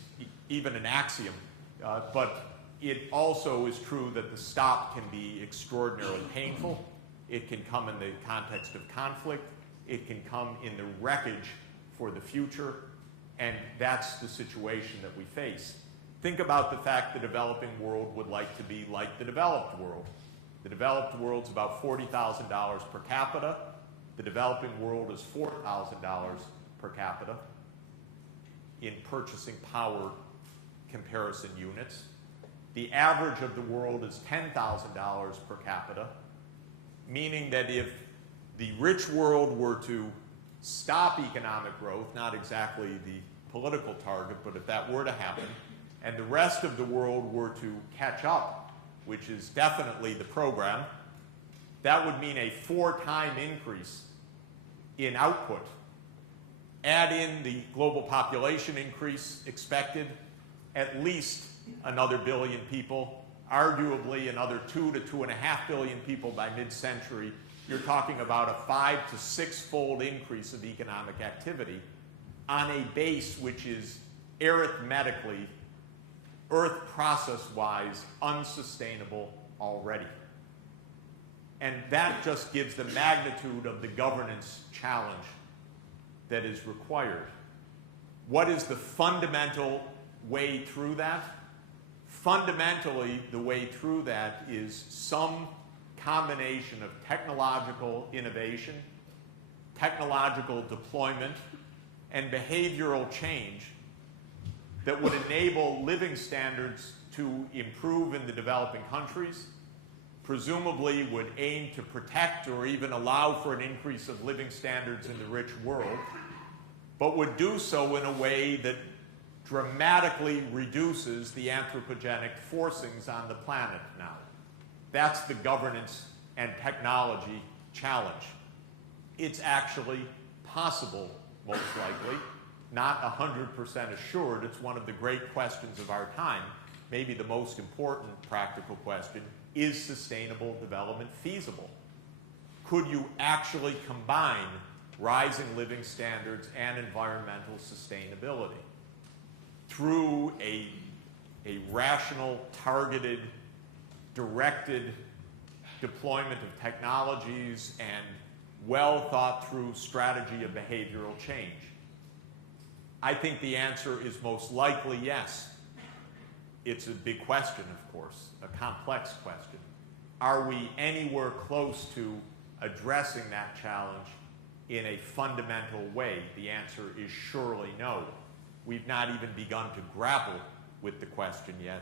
even an axiom. But it also is true that the stop can be extraordinarily painful. It can come in the context of conflict. It can come in the wreckage for the future. And that's the situation that we face. Think about the fact the developing world would like to be like the developed world. The developed world's about $40,000 per capita. The developing world is $4,000 per capita in purchasing power comparison units. The average of the world is $10,000 per capita, meaning that if the rich world were to stop economic growth, not exactly the political target, but if that were to happen, and the rest of the world were to catch up, which is definitely the program, that would mean a 4-time increase in output. Add in the global population increase expected, at least another billion people, arguably another 2 to 2.5 billion people by mid-century. You're talking about a 5 to 6-fold increase of economic activity on a base which is arithmetically, earth process-wise, unsustainable already. And that just gives the magnitude of the governance challenge that is required. What is the fundamental way through that? Fundamentally, the way through that is some combination of technological innovation, technological deployment, and behavioral change that would enable living standards to improve in the developing countries, presumably would aim to protect or even allow for an increase of living standards in the rich world, but would do so in a way that dramatically reduces the anthropogenic forcings on the planet now. That's the governance and technology challenge. It's actually possible, most likely, not 100% assured. It's one of the great questions of our time, maybe the most important practical question. Is sustainable development feasible? Could you actually combine rising living standards and environmental sustainability through a rational, targeted, directed deployment of technologies and well thought through strategy of behavioral change? I think the answer is most likely yes. It's a big question, of course, a complex question. Are we anywhere close to addressing that challenge in a fundamental way? The answer is surely no. We've not even begun to grapple with the question yet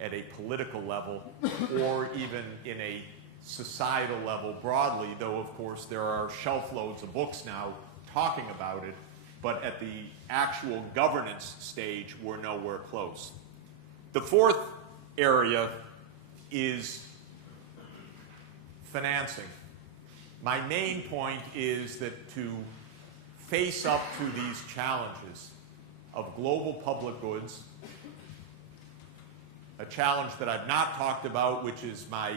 at a political level or even in a societal level broadly, though of course there are shelf loads of books now talking about it, but at the actual governance stage, we're nowhere close. The fourth area is financing. My main point is that to face up to these challenges of global public goods, a challenge that I've not talked about, which is my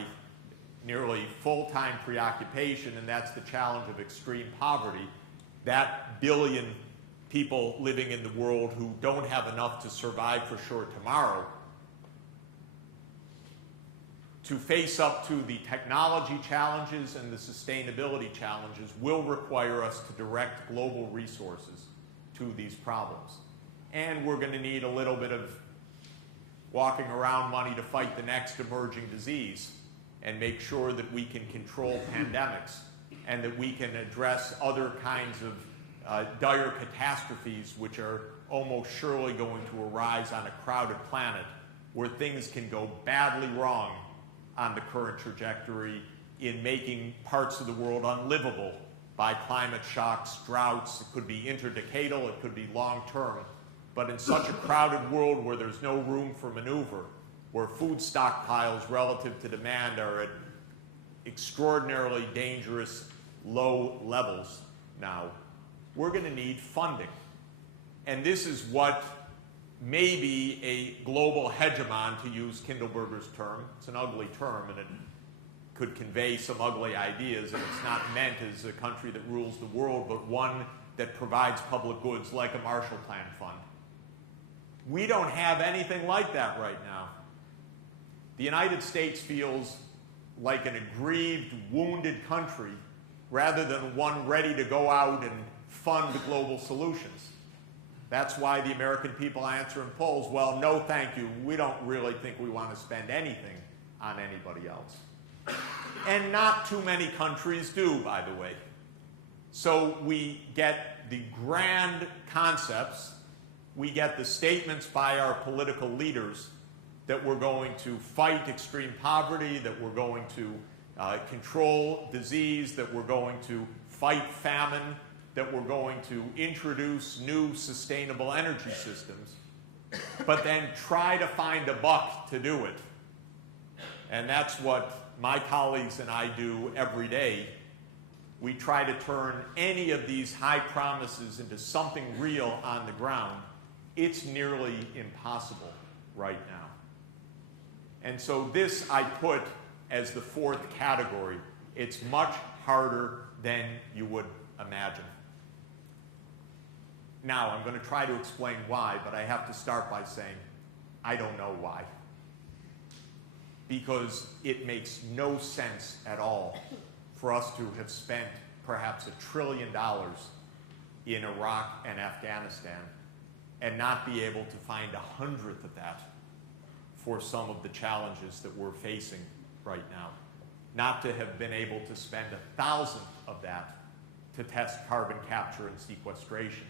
nearly full-time preoccupation, and that's the challenge of extreme poverty. That billion people living in the world who don't have enough to survive for sure tomorrow. To face up to the technology challenges and the sustainability challenges will require us to direct global resources to these problems. And we're going to need a little bit of walking around money to fight the next emerging disease and make sure that we can control pandemics and that we can address other kinds of dire catastrophes which are almost surely going to arise on a crowded planet where things can go badly wrong on the current trajectory in making parts of the world unlivable by climate shocks, droughts. It could be interdecadal, it could be long-term. But in such a crowded world where there's no room for maneuver, where food stockpiles relative to demand are at extraordinarily dangerous low levels now, we're going to need funding. And this is what may be a global hegemon, to use Kindleberger's term. It's an ugly term, and it could convey some ugly ideas, and it's not meant as a country that rules the world, but one that provides public goods like a Marshall Plan fund. We don't have anything like that right now. The United States feels like an aggrieved, wounded country rather than one ready to go out and fund global solutions. That's why the American people answer in polls, well, no thank you. We don't really think we want to spend anything on anybody else. And not too many countries do, by the way. So we get the grand concepts, we get the statements by our political leaders that we're going to fight extreme poverty, that we're going to control disease, that we're going to fight famine, that we're going to introduce new sustainable energy systems, but then try to find a buck to do it. And that's what my colleagues and I do every day. We try to turn any of these high promises into something real on the ground. It's nearly impossible right now. And so this I put as the fourth category. It's much harder than you would imagine. Now, I'm going to try to explain why, but I have to start by saying I don't know why. Because it makes no sense at all for us to have spent perhaps $1 trillion in Iraq and Afghanistan and not be able to find 100th of that for some of the challenges that we're facing right now. Not to have been able to spend 1,000th of that to test carbon capture and sequestration,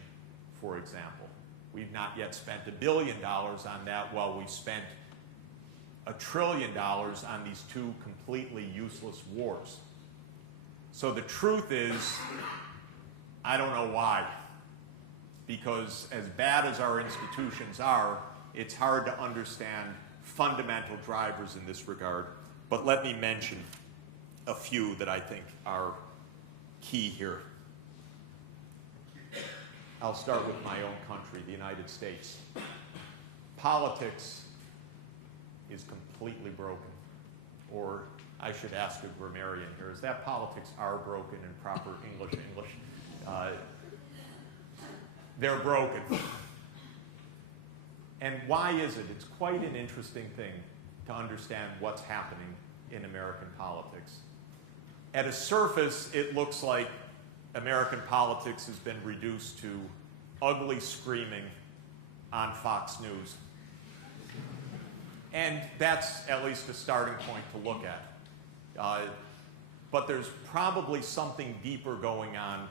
for example. We've not yet spent $1 billion on that while we've spent $1 trillion on these two completely useless wars. So the truth is, I don't know why. Because as bad as our institutions are, it's hard to understand fundamental drivers in this regard. But let me mention a few that I think are key here. I'll start with my own country, the United States. Politics is completely broken. Or I should ask a grammarian here, is that politics are broken in proper English? They're broken. And why is it? It's quite an interesting thing to understand what's happening in American politics. At a surface, it looks like American politics has been reduced to ugly screaming on Fox News. And that's at least a starting point to look at. But there's probably something deeper going on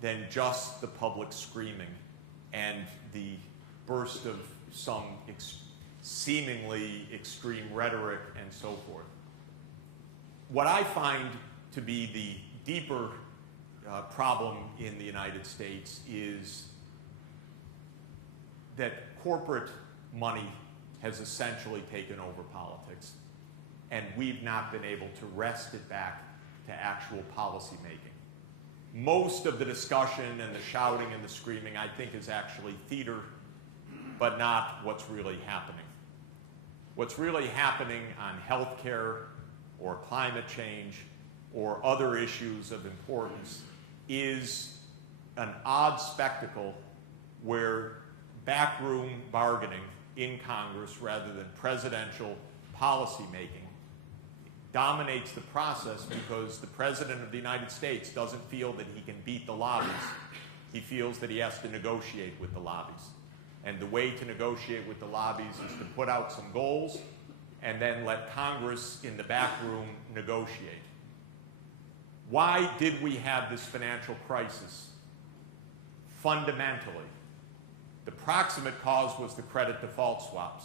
than just the public screaming and the burst of some seemingly extreme rhetoric and so forth. What I find to be the deeper problem in the United States is that corporate money has essentially taken over politics, and we've not been able to wrest it back to actual policy making. Most of the discussion and the shouting and the screaming, I think, is actually theater, but not what's really happening. What's really happening on healthcare or climate change or other issues of importance is an odd spectacle where backroom bargaining in Congress rather than presidential policy making dominates the process because the President of the United States doesn't feel that he can beat the lobbies. He feels that he has to negotiate with the lobbies. And the way to negotiate with the lobbies is to put out some goals and then let Congress in the back room negotiate. Why did we have this financial crisis? Fundamentally, the proximate cause was the credit default swaps.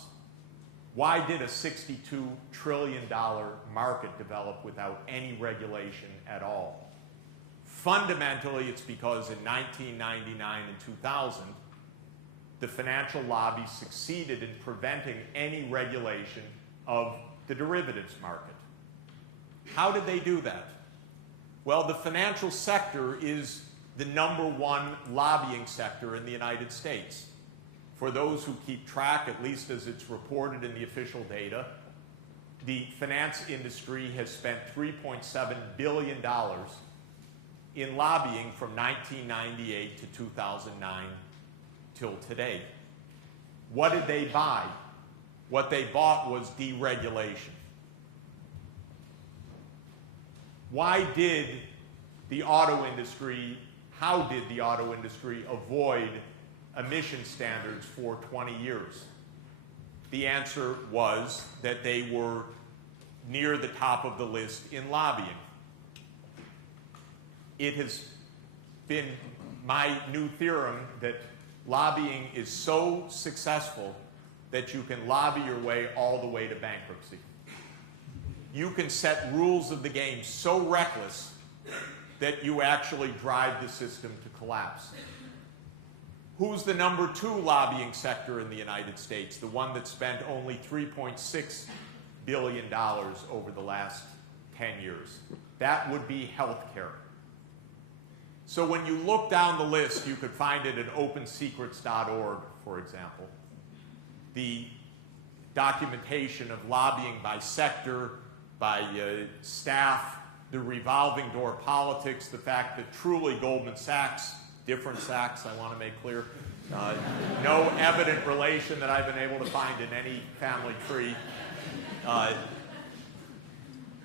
Why did a $62 trillion market develop without any regulation at all? Fundamentally, it's because in 1999 and 2000, the financial lobby succeeded in preventing any regulation of the derivatives market. How did they do that? Well, the financial sector is the #1 lobbying sector in the United States. For those who keep track, at least as it's reported in the official data, the finance industry has spent $3.7 billion in lobbying from 1998 to 2009 till today. What did they buy? What they bought was deregulation. Why did the auto industry, how did the auto industry avoid emission standards for 20 years? The answer was that they were near the top of the list in lobbying. It has been my new theorem that lobbying is so successful that you can lobby your way all the way to bankruptcy. You can set rules of the game so reckless that you actually drive the system to collapse. Who's the number 2 lobbying sector in the United States? The one that spent only $3.6 billion over the last 10 years. That would be healthcare. So when you look down the list, you could find it at opensecrets.org, for example. The documentation of lobbying by sector, by staff, the revolving door politics, the fact that truly Goldman Sachs, different Sachs, I want to make clear, no evident relation that I've been able to find in any family tree,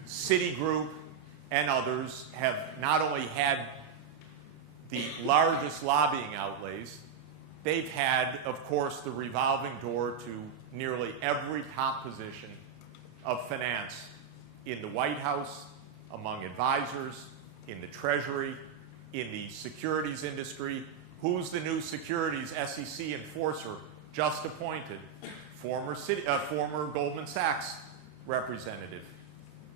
Citigroup and others have not only had the largest lobbying outlays, they've had, of course, the revolving door to nearly every top position of finance in the White House, among advisors, in the Treasury, in the securities industry. Who's the new securities SEC enforcer just appointed? Former Goldman Sachs representative.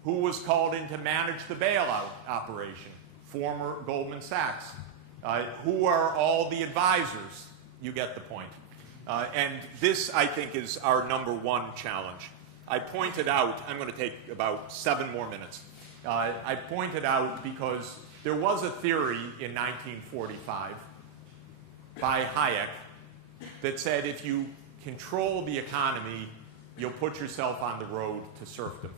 Who was called in to manage the bailout operation? Former Goldman Sachs. Who are all the advisors? You get the point. And this, I think, is our number 1 challenge. I pointed out, I'm going to take about 7 more minutes. I pointed out because there was a theory in 1945 by Hayek that said if you control the economy, you'll put yourself on the road to serfdom.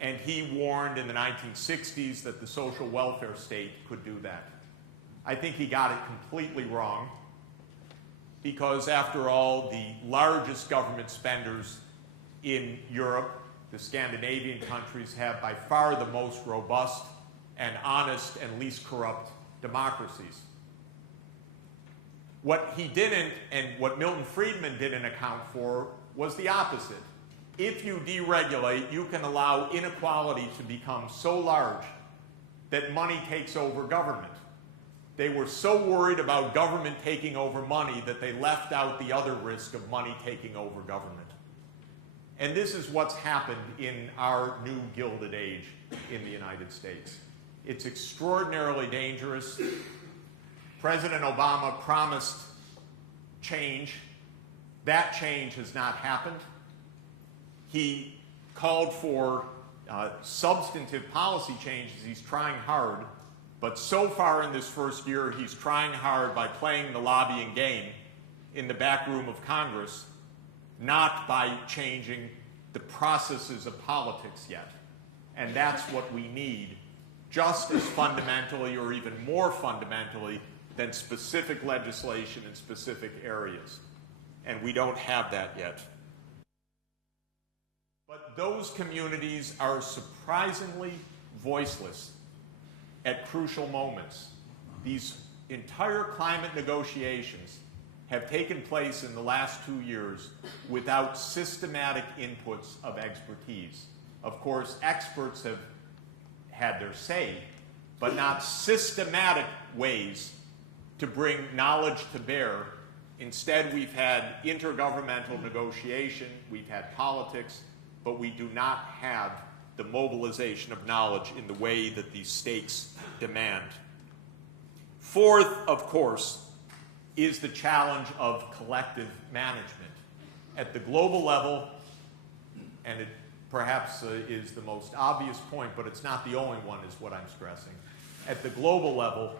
And he warned in the 1960s that the social welfare state could do that. I think he got it completely wrong because, after all, the largest government spenders in Europe, the Scandinavian countries, have by far the most robust and honest and least corrupt democracies. What he didn't, and what Milton Friedman didn't account for, was the opposite. If you deregulate, you can allow inequality to become so large that money takes over government. They were so worried about government taking over money that they left out the other risk of money taking over government. And this is what's happened in our new Gilded Age in the United States. It's extraordinarily dangerous. President Obama promised change. That change has not happened. He called for substantive policy changes. He's trying hard. But so far in this first year, he's trying hard by playing the lobbying game in the back room of Congress, not by changing the processes of politics yet. And that's what we need, just as fundamentally or even more fundamentally than specific legislation in specific areas. And we don't have that yet. But those communities are surprisingly voiceless at crucial moments. These entire climate negotiations have taken place in the last 2 years without systematic inputs of expertise. Of course, experts have had their say, but not systematic ways to bring knowledge to bear. Instead, we've had intergovernmental negotiation, we've had politics, but we do not have the mobilization of knowledge in the way that these stakes demand. Fourth, of course, is the challenge of collective management. At the global level, and it perhaps is the most obvious point, but it's not the only one, is what I'm stressing. At the global level,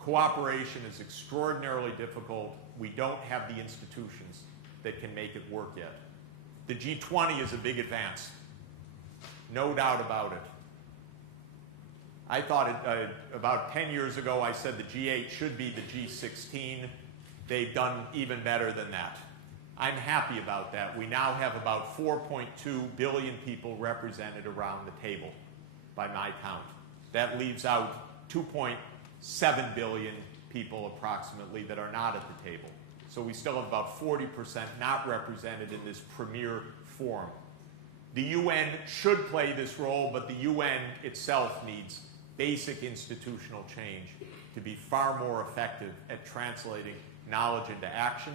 cooperation is extraordinarily difficult. We don't have the institutions that can make it work yet. The G20 is a big advance. No doubt about it. I thought about 10 years ago, I said the G8 should be the G16. They've done even better than that. I'm happy about that. We now have about 4.2 billion people represented around the table, by my count. That leaves out 2.7 billion people approximately that are not at the table. So we still have about 40% not represented in this premier forum. The UN should play this role, but the UN itself needs basic institutional change to be far more effective at translating knowledge into action,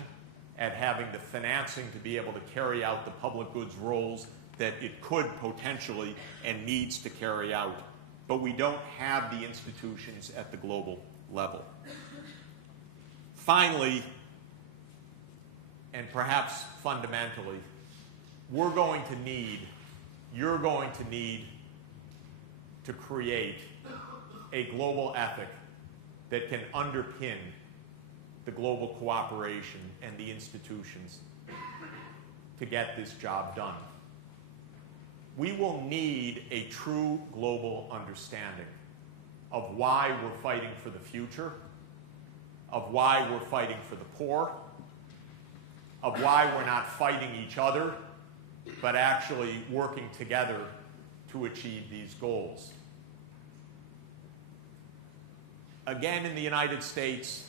at having the financing to be able to carry out the public goods roles that it could potentially and needs to carry out. But we don't have the institutions at the global level. Finally, and perhaps fundamentally, you're going to need to create a global ethic that can underpin the global cooperation and the institutions to get this job done. We will need a true global understanding of why we're fighting for the future, of why we're fighting for the poor, of why we're not fighting each other, but actually working together to achieve these goals. Again, in the United States,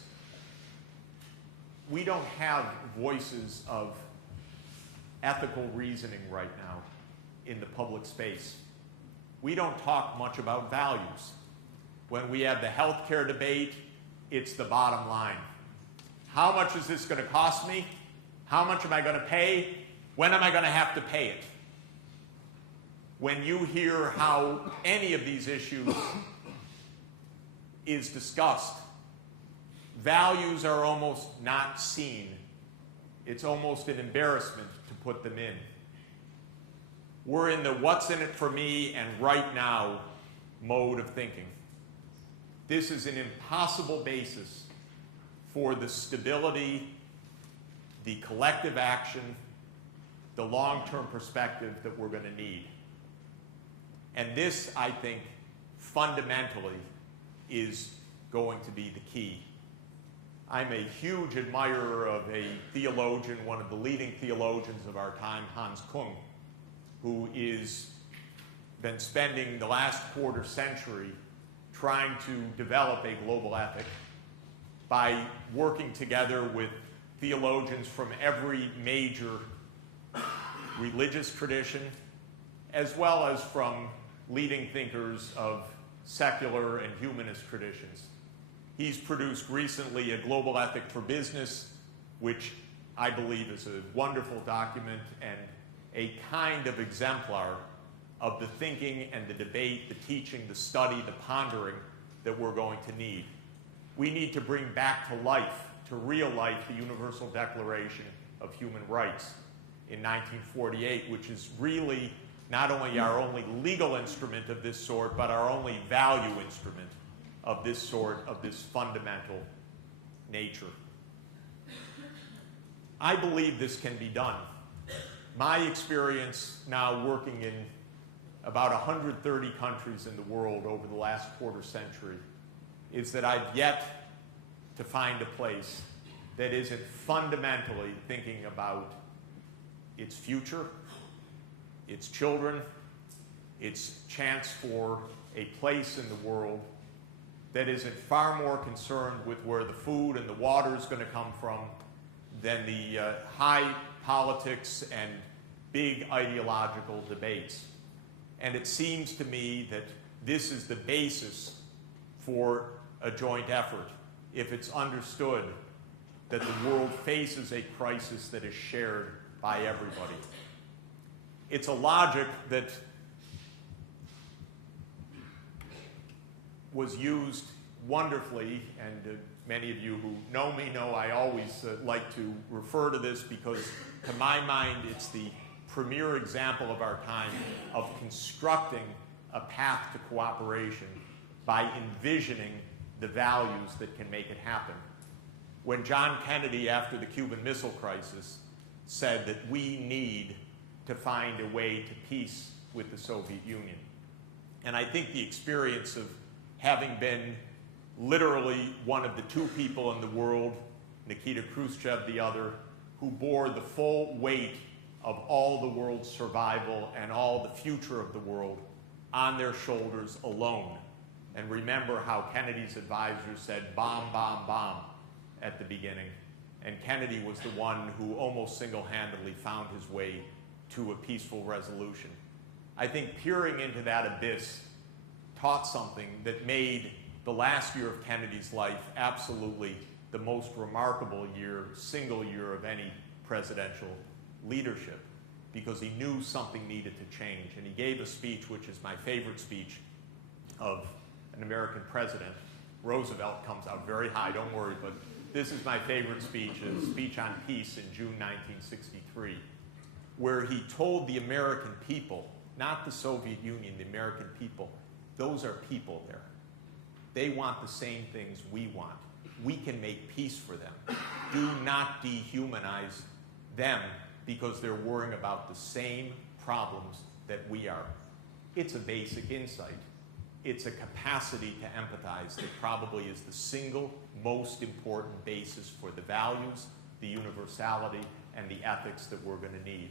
we don't have voices of ethical reasoning right now in the public space. We don't talk much about values. When we have the healthcare debate, it's the bottom line. How much is this going to cost me? How much am I going to pay? When am I going to have to pay it? When you hear how any of these issues is discussed, values are almost not seen. It's almost an embarrassment to put them in. We're in the what's in it for me and right now mode of thinking. This is an impossible basis for the stability, the collective action, the long-term perspective that we're going to need. And this, I think, fundamentally is going to be the key. I'm a huge admirer of a theologian, one of the leading theologians of our time, Hans Kung, who is been spending the last quarter century trying to develop a global ethic by working together with theologians from every major religious tradition, as well as from leading thinkers of secular and humanist traditions. He's produced recently a Global Ethic for Business, which I believe is a wonderful document and a kind of exemplar of the thinking and the debate, the teaching, the study, the pondering that we're going to need. We need to bring back to life, to real life, the Universal Declaration of Human Rights in 1948, which is really not only our only legal instrument of this sort, but our only value instrument of this sort, of this fundamental nature. I believe this can be done. My experience now working in about 130 countries in the world over the last quarter century is that I've yet to find a place that isn't fundamentally thinking about its future, its children, its chance for a place in the world, that isn't far more concerned with where the food and the water is going to come from than the high politics and big ideological debates. And it seems to me that this is the basis for a joint effort, if it's understood that the world faces a crisis that is shared by everybody. It's a logic that was used wonderfully, and many of you who know me know I always like to refer to this because, to my mind, it's the premier example of our time of constructing a path to cooperation by envisioning the values that can make it happen. When John Kennedy, after the Cuban Missile Crisis, said that we need to find a way to peace with the Soviet Union. And I think the experience of having been literally one of the two people in the world, Nikita Khrushchev the other, who bore the full weight of all the world's survival and all the future of the world on their shoulders alone, And remember how Kennedy's advisors said bomb, bomb, bomb at the beginning. And Kennedy was the one who almost single-handedly found his way to a peaceful resolution. I think peering into that abyss taught something that made the last year of Kennedy's life absolutely the most remarkable year, single year of any presidential leadership, because he knew something needed to change. And he gave a speech, which is my favorite speech of an American president. Roosevelt comes out very high, don't worry, but this is my favorite speech, a speech on peace in June 1963, where he told the American people, not the Soviet Union, the American people, those are people there. They want the same things we want. We can make peace for them. Do not dehumanize them because they're worrying about the same problems that we are. It's a basic insight. It's a capacity to empathize that probably is the single most important basis for the values, the universality, and the ethics that we're going to need.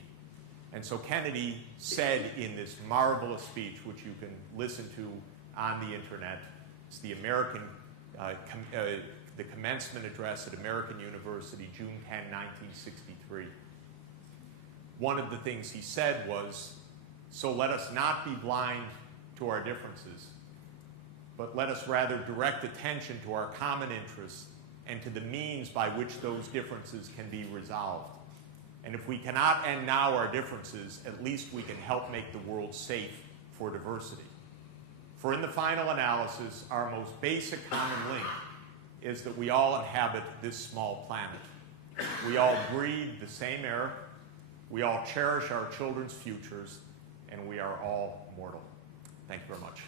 And so Kennedy said in this marvelous speech, which you can listen to on the internet, it's the the commencement address at American University, June 10, 1963. One of the things he said was, so let us not be blind to our differences, but let us rather direct attention to our common interests and to the means by which those differences can be resolved. And if we cannot end now our differences, at least we can help make the world safe for diversity. For in the final analysis, our most basic common link is that we all inhabit this small planet. We all breathe the same air, we all cherish our children's futures, and we are all mortal. Thank you very much.